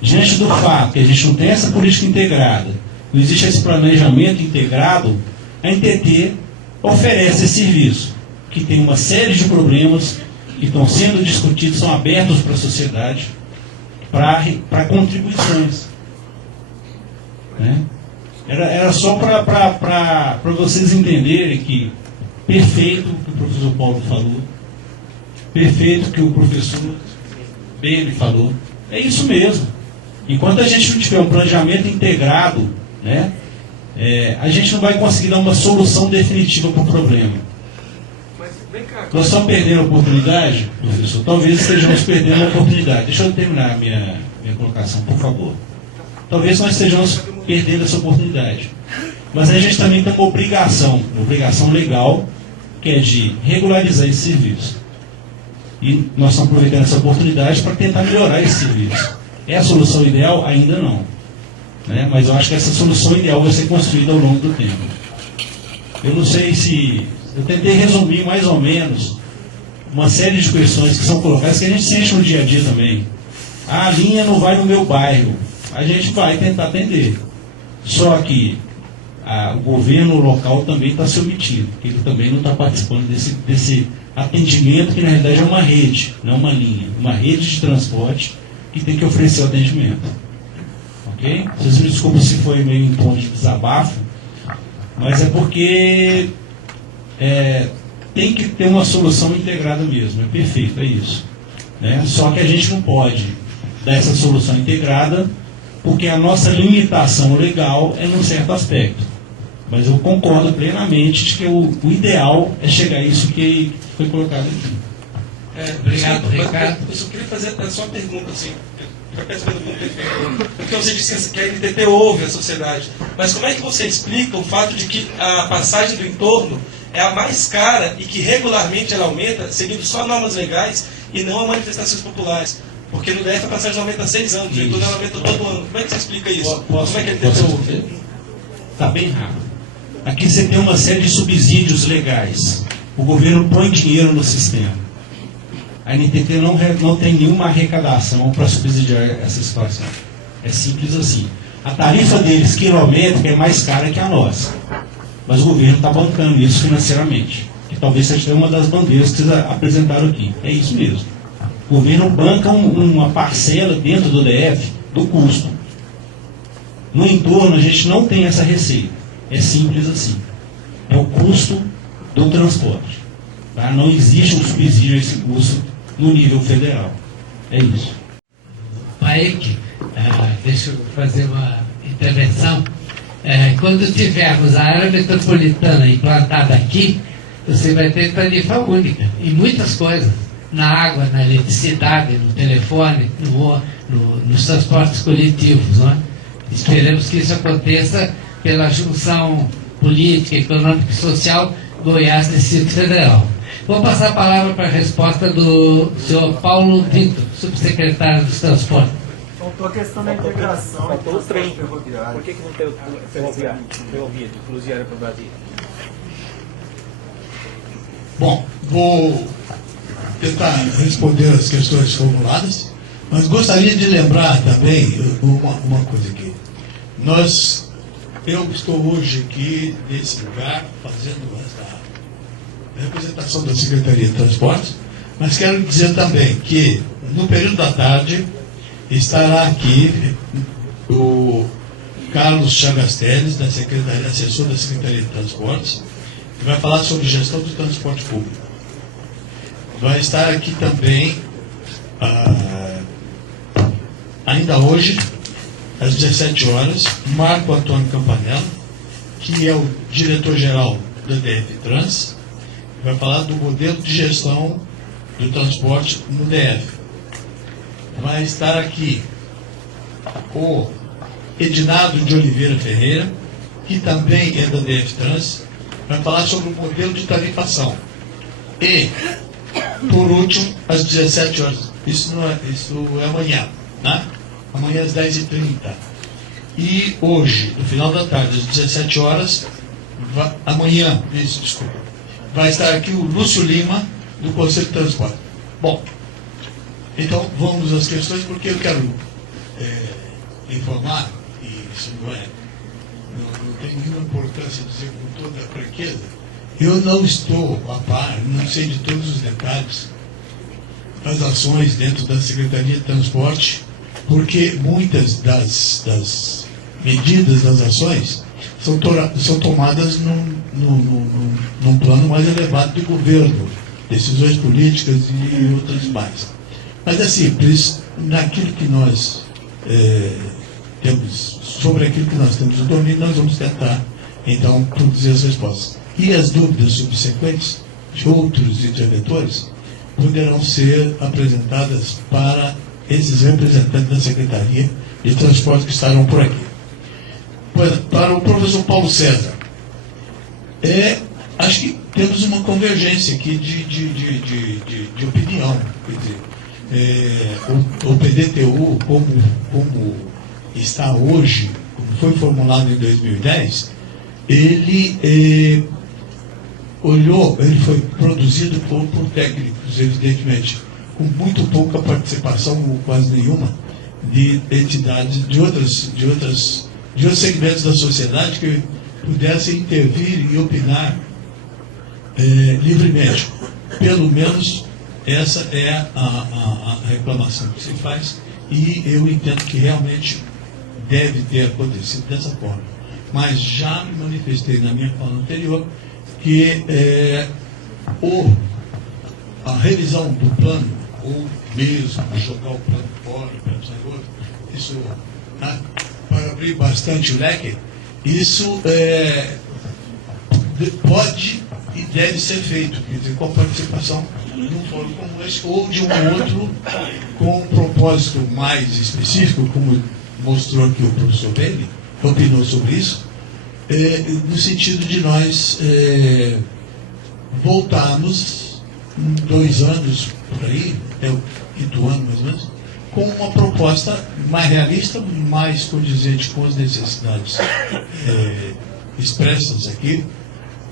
diante do fato que a gente não tem essa política integrada, não existe esse planejamento integrado, a NTT oferece esse serviço, que tem uma série de problemas que estão sendo discutidos, são abertos para a sociedade, para contribuições. Né? Era só para vocês entenderem que perfeito o que o professor Paulo falou, perfeito o que o professor Beni falou, é isso mesmo. Enquanto a gente não tiver um planejamento integrado, né, a gente não vai conseguir dar uma solução definitiva para o problema. Nós estamos perdendo a oportunidade, professor? Talvez estejamos perdendo a oportunidade. Deixa eu terminar a minha colocação, por favor. Talvez nós estejamos perdendo essa oportunidade. Mas a gente também tem uma obrigação legal, que é de regularizar esse serviço. E nós estamos aproveitando essa oportunidade para tentar melhorar esse serviço. É a solução ideal? Ainda não. Né? Mas eu acho que essa solução ideal vai ser construída ao longo do tempo. Eu não sei se... Eu tentei resumir mais ou menos uma série de questões que são colocadas, que a gente sente no dia a dia também. A linha não vai no meu bairro. A gente vai tentar atender. Só que o governo local também está se omitindo, porque ele também não está participando desse atendimento, que na realidade é uma rede, não uma linha. Uma rede de transporte que tem que oferecer o atendimento. Ok? Vocês me desculpem se foi meio em tom de desabafo, mas é porque tem que ter uma solução integrada mesmo. É perfeito, é isso. Né? Só que a gente não pode dar essa solução integrada, porque a nossa limitação legal é num certo aspecto. Mas eu concordo plenamente de que o ideal é chegar a isso que foi colocado aqui. Obrigado, Ricardo. Eu só queria fazer só uma pergunta, assim, porque você disse que a NTT ouve a sociedade, mas como é que você explica o fato de que a passagem do entorno é a mais cara e que regularmente ela aumenta, seguindo só normas legais e não a manifestações populares? Porque no DF a passagem aumenta há 6 anos, o entorno ela aumenta todo ano. Como é que você explica isso? Como é que a NTT ouve? Está bem rápido. Aqui você tem uma série de subsídios legais. O governo põe dinheiro no sistema. A NTT não tem nenhuma arrecadação para subsidiar essa situação. É simples assim. A tarifa deles, quilométrica, é mais cara que a nossa. Mas o governo está bancando isso financeiramente. Que talvez seja uma das bandeiras que vocês apresentaram aqui. É isso mesmo. O governo banca uma parcela dentro do DF do custo. No entorno, a gente não tem essa receita. É simples assim. É o custo do transporte. Tá? Não existe um subsídio a esse custo no nível federal. É isso. Paek, deixa eu fazer uma intervenção. Quando tivermos a área metropolitana implantada aqui, você vai ter tarifa única em muitas coisas. Na água, na eletricidade, no telefone, nos transportes coletivos. Não é? Esperemos que isso aconteça pela junção política, econômica e social Goiás-Distrito Federal. Vou passar a palavra para a resposta do senhor Paulo Vitor, subsecretário dos Transportes. Faltou a questão da integração. Faltou o trem. Por que não tem o ferroviário para Brasília? Bom, vou tentar responder as questões formuladas, mas gostaria de lembrar também uma coisa aqui. Eu estou hoje aqui nesse lugar fazendo essa representação da Secretaria de Transportes, mas quero dizer também que no período da tarde estará aqui o Carlos Chagas Teles, da Secretaria, assessor da Secretaria de Transportes, que vai falar sobre gestão do transporte público. Vai estar aqui também, ainda hoje, às 17 horas, Marco Antônio Campanella, que é o diretor-geral da DF Trans, que vai falar do modelo de gestão do transporte no DF. Vai estar aqui o Edinardo de Oliveira Ferreira, que também é da DF Trans, vai falar sobre o modelo de tarifação. E, por último, às 17 horas, isso é amanhã, né? Amanhã às 10h30. E hoje, no final da tarde, às 17 horas, vai estar aqui o Lúcio Lima, do Conselho de Transporte. Bom, então vamos às questões, porque eu quero informar, e isso não tem nenhuma importância dizer com toda a franqueza, eu não estou a par, não sei de todos os detalhes das ações dentro da Secretaria de Transporte, porque muitas das medidas das ações são tomadas num plano mais elevado do governo, decisões políticas e outras mais. Mas é simples, naquilo que nós temos, sobre aquilo que nós temos o domínio, nós vamos tentar, então, produzir as respostas. E as dúvidas subsequentes de outros interventores poderão ser apresentadas para esses representantes da Secretaria de Transporte que estarão por aqui. Para o professor Paulo César, acho que temos uma convergência aqui de opinião. Quer dizer, o PDTU, como está hoje, como foi formulado em 2010, ele foi produzido por técnicos, evidentemente, com muito pouca participação, ou quase nenhuma, de entidades de outros segmentos da sociedade que pudessem intervir e opinar livremente. Pelo menos essa é a reclamação que se faz, e eu entendo que realmente deve ter acontecido dessa forma. Mas já me manifestei na minha fala anterior que a revisão do plano, ou mesmo jogar o plano fora, isso, para abrir bastante o leque, isso pode e deve ser feito, quer dizer, com a participação num fórum como esse, ou de um outro com um propósito mais específico, como mostrou aqui o professor Beni, opinou sobre isso, no sentido de nós voltarmos 2 anos por aí, até o 5º ano mais ou menos, com uma proposta mais realista, mais condizente com as necessidades expressas aqui,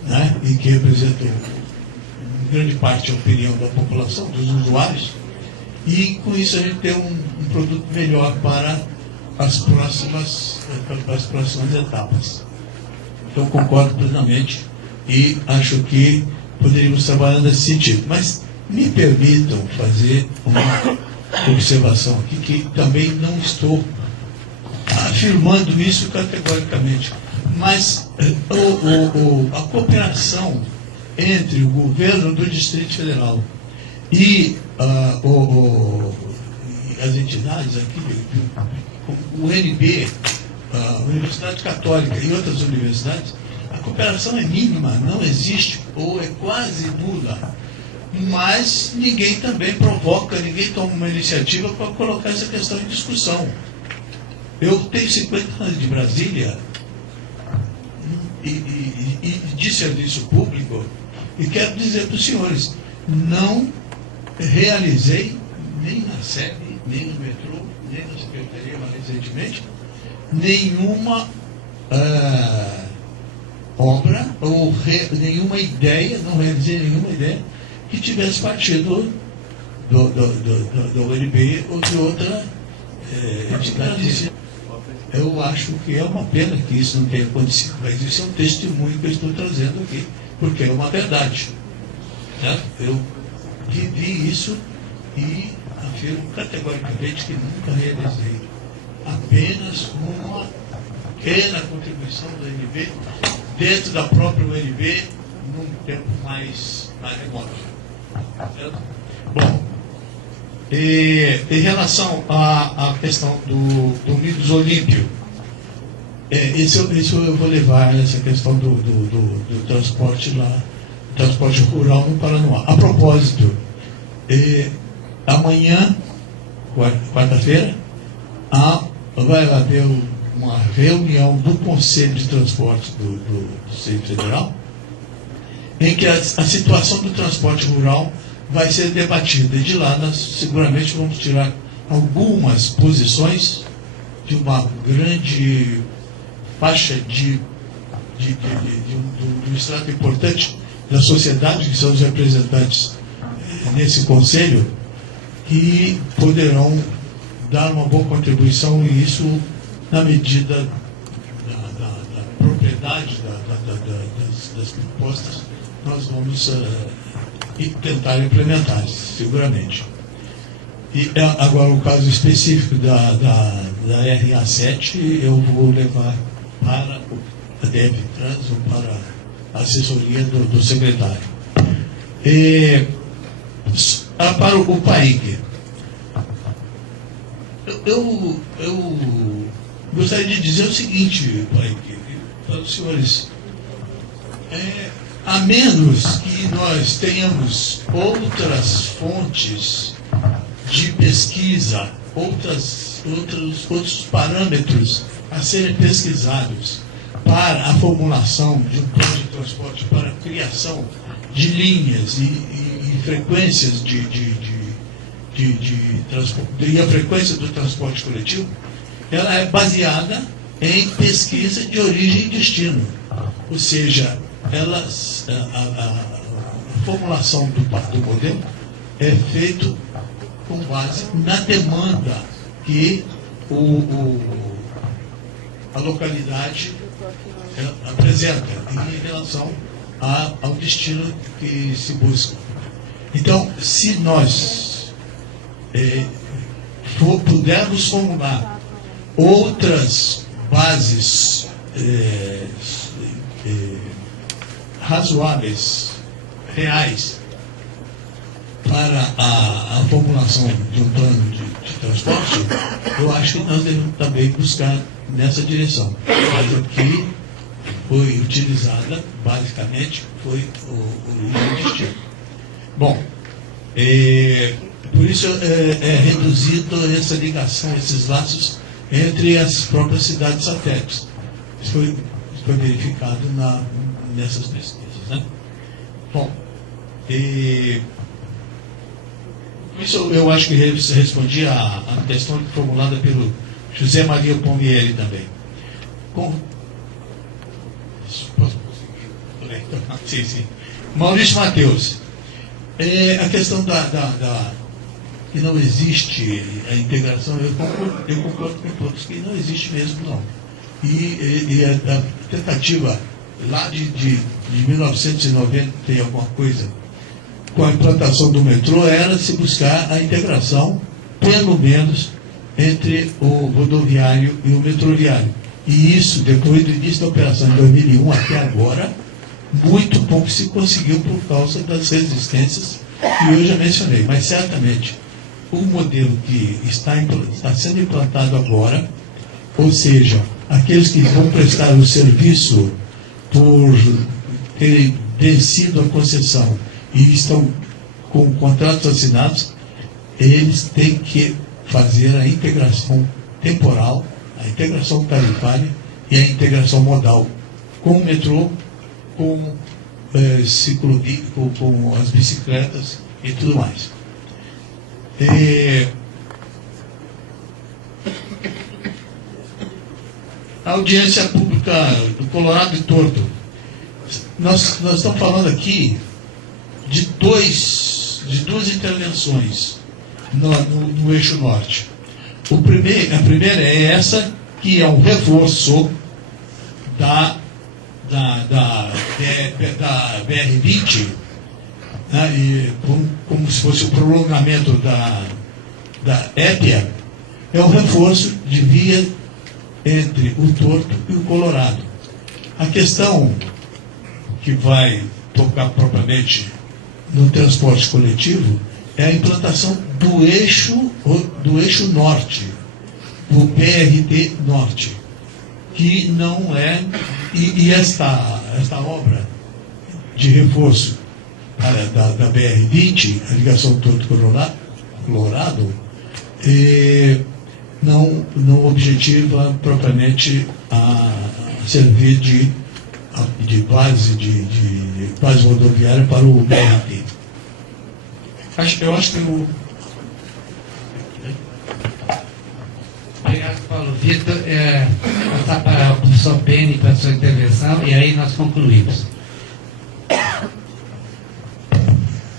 né, e que representam em grande parte a opinião da população, dos usuários, e com isso a gente ter um produto melhor para as próximas etapas. Então concordo plenamente e acho que poderíamos trabalhar nesse sentido. Mas me permitam fazer uma observação aqui, que também não estou afirmando isso categoricamente, mas a cooperação entre o governo do Distrito Federal e as entidades aqui, o UNB, a Universidade Católica e outras universidades, a cooperação é mínima, não existe ou é quase nula. Mas ninguém também provoca, ninguém toma uma iniciativa para colocar essa questão em discussão. Eu tenho 50 anos de Brasília e de serviço público, e quero dizer para os senhores, não realizei, nem na SEB, nem no metrô, nem na Secretaria mais recentemente, nenhuma obra ou nenhuma ideia, não realizei nenhuma ideia que tivesse partido do UNB ou de outra entidade. Eu acho que é uma pena que isso não tenha acontecido, mas isso é um testemunho que eu estou trazendo aqui, porque é uma verdade. Certo? Eu vivi isso e afirmo categoricamente que nunca realizei. Apenas uma pequena contribuição do UNB dentro da própria UNB num tempo mais remoto. Certo? Bom, em relação à questão do Unidos Olímpio, isso eu vou levar essa questão do transporte lá, transporte rural no Paranoá. A propósito, amanhã, quarta-feira, vai haver uma reunião do Conselho de Transporte do Distrito Federal, em que a situação do transporte rural vai ser debatida. E de lá nós seguramente vamos tirar algumas posições de uma grande faixa de um extrato importante da sociedade, que são os representantes nesse conselho, que poderão dar uma boa contribuição, e isso na medida da propriedade das propostas nós vamos tentar implementar, seguramente. E agora o caso específico da RA7 eu vou levar para a DEVTRANS ou para a assessoria do secretário. Para o PAIC, eu gostaria de dizer o seguinte, PAIC, para os senhores, a menos que nós tenhamos outras fontes de pesquisa, outros parâmetros a serem pesquisados para a formulação de um plano de transporte, para a criação de linhas e frequências e a frequência do transporte coletivo, ela é baseada em pesquisa de origem e destino. Ou seja, a formulação do modelo é feito com base na demanda que a localidade apresenta em relação ao destino que se busca. Então, se nós pudermos formular outras bases razoáveis, reais, para a formulação de um plano de transporte, eu acho que nós devemos também buscar nessa direção. Mas aqui foi utilizada, basicamente, foi o destino. Bom, por isso é reduzido essa ligação, esses laços entre as próprias cidades satélites. Isso foi verificado nessas pesquisas. Né? Bom, isso eu acho que respondi a questão formulada pelo José Maria Palmieri também. Sim. Maurício Mateus. A questão que não existe a integração, eu concordo com todos que não existe mesmo, não. E a tentativa lá de 1990 e alguma coisa, com a implantação do metrô, era se buscar a integração, pelo menos, entre o rodoviário e o metroviário. E isso, depois do início da operação em 2001 até agora, muito pouco se conseguiu por causa das resistências que eu já mencionei. Mas certamente o modelo que está sendo implantado agora, ou seja, aqueles que vão prestar o serviço por terem vencido a concessão e estão com contratos assinados, eles têm que fazer a integração temporal, a integração tarifária e a integração modal com o metrô, com ciclovia, com as bicicletas e tudo mais. A audiência pública do Colorado e Torto. Nós estamos falando aqui de duas intervenções no eixo norte. A primeira é essa, que é um reforço da BR-20, né, e como se fosse o prolongamento da Épia, é um reforço de via entre o Torto e o Colorado. A questão que vai tocar propriamente no transporte coletivo é a implantação do eixo norte, do BRT norte, que não é, e esta obra de reforço da BR-20, a ligação Torto-Colorado, não objetiva propriamente a servir de base rodoviária para o BRT. Eu acho que o... Obrigado, Paulo Vitor. Passar para o professor Penny para a sua intervenção e aí nós concluímos.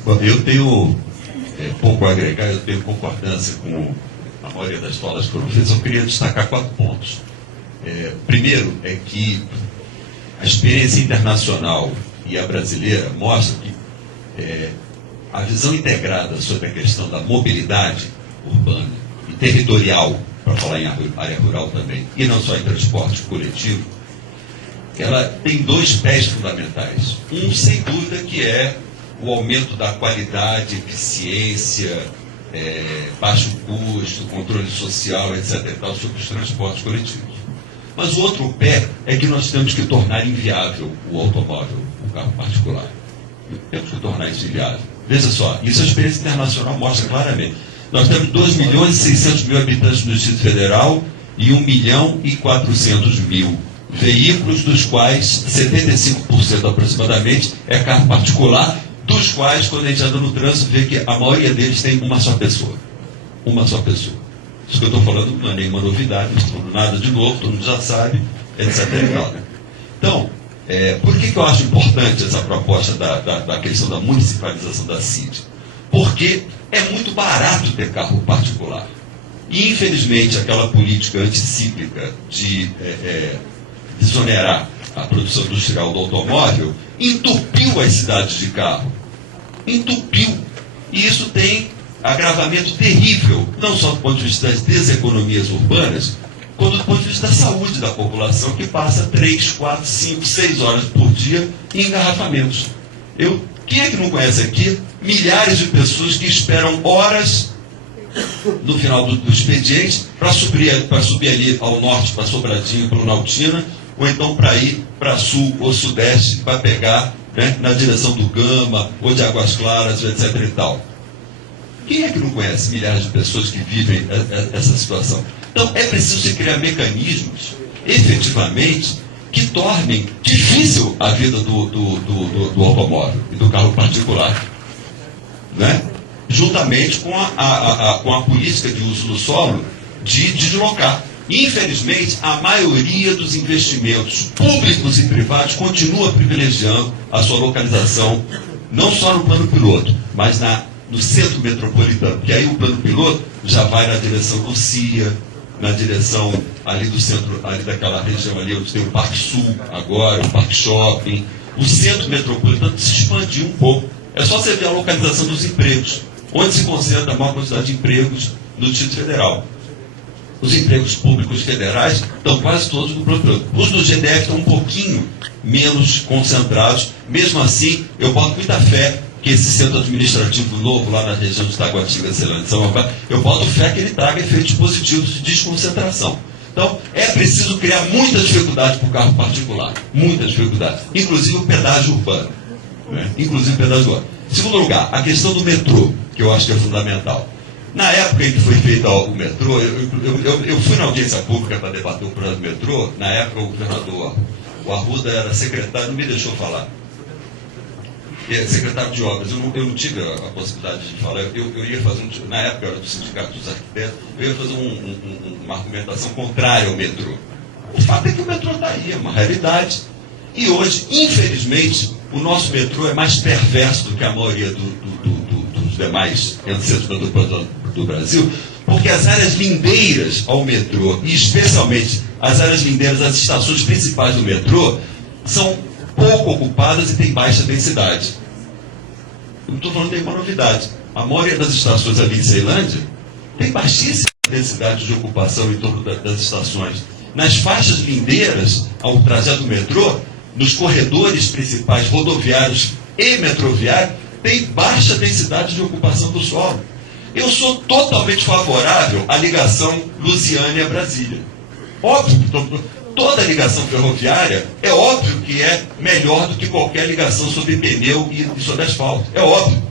Bom, eu tenho pouco a agregar, eu tenho concordância com a maioria das falas que foram feitas. Eu queria destacar 4 pontos. Primeiro é que a experiência internacional e a brasileira mostra que a visão integrada sobre a questão da mobilidade urbana e territorial, para falar em área rural também, e não só em transporte coletivo, ela tem 2 pés fundamentais. Um, sem dúvida, que é o aumento da qualidade, eficiência, baixo custo, controle social, etc. e tal, sobre os transportes coletivos. Mas o outro pé é que nós temos que tornar inviável o automóvel, o carro particular. Temos que tornar isso inviável. Veja só, isso a experiência internacional mostra claramente. Nós temos 2.600.000 habitantes no Distrito Federal e 1.400.000 veículos, dos quais 75% aproximadamente é carro particular, dos quais, quando a gente anda no trânsito, vê que a maioria deles tem uma só pessoa. Uma só pessoa. Isso que eu estou falando não é nenhuma novidade, não estou falando nada de novo, todo mundo já sabe, etc. Então, por que eu acho importante essa proposta da questão da municipalização da CID? Porque é muito barato ter carro particular. E, infelizmente, aquela política anticíclica de desonerar a produção industrial do automóvel entupiu as cidades de carro. Entupiu. E isso tem agravamento terrível, não só do ponto de vista das deseconomias urbanas, quanto do ponto de vista da saúde da população, que passa 3, 4, 5, 6 horas por dia em engarrafamentos. Quem é que não conhece aqui milhares de pessoas que esperam horas no final do expediente para subir ali ao norte, para Sobradinho, para o Nautina, ou então para ir para sul ou sudeste, para pegar, né, na direção do Gama, ou de Águas Claras, etc. e tal. Quem é que não conhece milhares de pessoas que vivem essa situação? Então, é preciso se criar mecanismos, efetivamente, que tornem difícil a vida do automóvel e do carro particular, né? Juntamente com a política de uso do solo de deslocar. Infelizmente, a maioria dos investimentos públicos e privados continua privilegiando a sua localização, não só no plano piloto, mas no centro metropolitano, porque aí o plano piloto já vai na direção do CIA, na direção ali do centro, ali daquela região ali onde tem o Parque Sul agora, o Parque Shopping. O centro metropolitano se expandiu um pouco. É só você ver a localização dos empregos, onde se concentra a maior quantidade de empregos no Distrito Federal. Os empregos públicos federais estão quase todos no plano piloto. Os do GDF estão um pouquinho menos concentrados. Mesmo assim, eu boto muita fé que esse centro administrativo novo, lá na região de Taguatinga, Ceilândia, São Rafael, eu boto fé que ele traga efeitos positivos de desconcentração. Então, é preciso criar muita dificuldade para o carro particular. Muita dificuldade. Inclusive o pedágio urbano. Né? Inclusive o pedágio urbano. Em segundo lugar, a questão do metrô, que eu acho que é fundamental. Na época em que foi feito o metrô, eu fui na audiência pública para debater o projeto do metrô. Na época, o governador, o Arruda, era secretário, não me deixou falar. Secretário de Obras, eu não tive a possibilidade de falar. Eu ia fazer, na época eu era do Sindicato dos Arquitetos, eu ia fazer uma argumentação contrária ao metrô. O fato é que o metrô está aí, é uma realidade. E hoje, infelizmente, o nosso metrô é mais perverso do que a maioria dos demais centros metropolitanos do Brasil, porque as áreas lindeiras ao metrô, e especialmente as áreas lindeiras às estações principais do metrô, são pouco ocupadas e têm baixa densidade. Eu não estou falando de uma novidade. A maioria das estações ali em Ceilândia tem baixíssima densidade de ocupação em torno das estações. Nas faixas lindeiras ao trajeto do metrô, nos corredores principais rodoviários e metroviários, tem baixa densidade de ocupação do solo. Eu sou totalmente favorável à ligação Lusiânia-Brasília. Óbvio que toda ligação ferroviária é óbvio que é melhor do que qualquer ligação sobre pneu e sobre asfalto. É óbvio.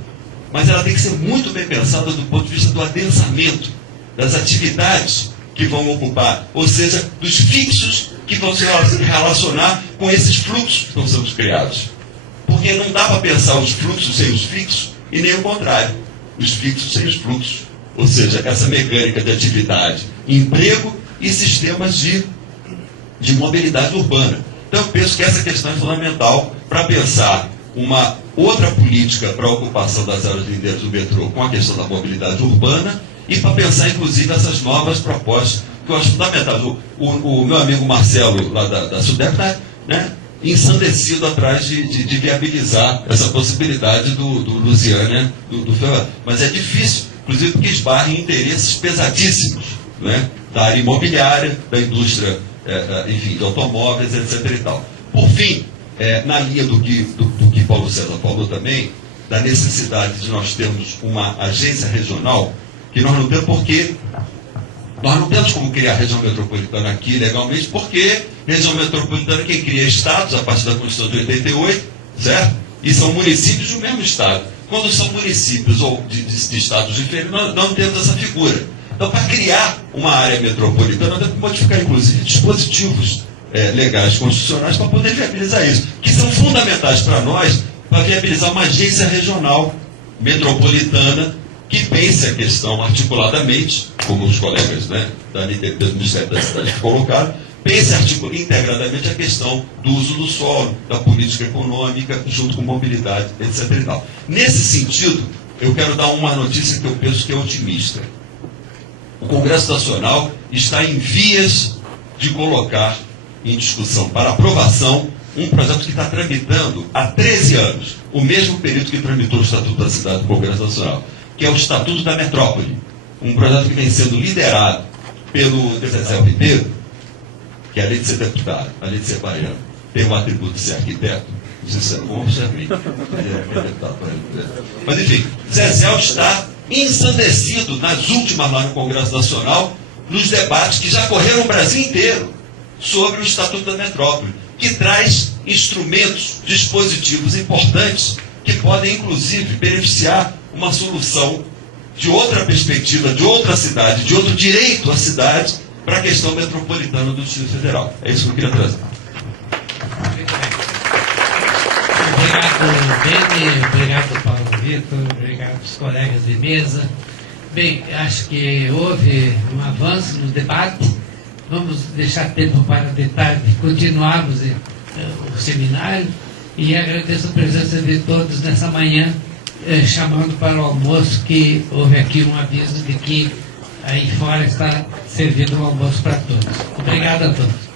Mas ela tem que ser muito bem pensada do ponto de vista do adensamento, das atividades que vão ocupar, ou seja, dos fixos que vão se relacionar com esses fluxos que estão sendo criados. Porque não dá para pensar os fluxos sem os fixos e nem o contrário, os fixos sem os fluxos. Ou seja, essa mecânica de atividade, emprego e sistemas de mobilidade urbana. Então, eu penso que essa questão é fundamental para pensar uma outra política para a ocupação das áreas lindeiras do metrô com a questão da mobilidade urbana e para pensar, inclusive, essas novas propostas que eu acho fundamentais. O meu amigo Marcelo, lá da Sudep, está, né, ensandecido atrás de viabilizar essa possibilidade do Lusiânia, do ferroviário. Mas é difícil, inclusive porque esbarra em interesses pesadíssimos, né, da área imobiliária, da indústria, enfim, de automóveis, etc. e tal. Por fim, na linha do que Paulo César falou também, da necessidade de nós termos uma agência regional, que nós não temos porque nós não temos como criar região metropolitana aqui legalmente, porque região metropolitana quem cria estados a partir da Constituição de 88, certo? E são municípios do mesmo estado. Quando são municípios ou de estados diferentes, nós não temos essa figura. Então, para criar uma área metropolitana, nós temos que modificar, inclusive, dispositivos legais, constitucionais, para poder viabilizar isso, que são fundamentais para nós, para viabilizar uma agência regional metropolitana que pense a questão articuladamente, como os colegas, né, do Ministério da Cidade colocaram, pense integradamente a questão do uso do solo, da política econômica, junto com mobilidade, etc. e tal. Nesse sentido, eu quero dar uma notícia que eu penso que é otimista. O Congresso Nacional está em vias de colocar em discussão para aprovação um projeto que está tramitando há 13 anos, o mesmo período que tramitou o Estatuto da Cidade do Congresso Nacional, que é o Estatuto da Metrópole, um projeto que vem sendo liderado pelo Zezé Ribeiro, que além de ser deputado, além de ser baiano, tem o atributo de ser arquiteto. Não sei se é bom ou se é ruim. Mas enfim, Zezé está ensandecido nas últimas lá no Congresso Nacional, nos debates que já correram o Brasil inteiro. sobre o Estatuto da Metrópole, que traz instrumentos, dispositivos importantes que podem, inclusive, beneficiar uma solução de outra perspectiva, de outra cidade, de outro direito à cidade para a questão metropolitana do Distrito Federal. É isso que eu queria trazer. Obrigado, Beni, obrigado, Paulo Vitor, obrigado aos colegas de mesa. Bem, acho que houve um avanço no debate. Vamos deixar tempo para de tarde continuarmos o seminário e agradeço a presença de todos nessa manhã, chamando para o almoço, que houve aqui um aviso de que aí fora está servindo o almoço para todos. Obrigado a todos.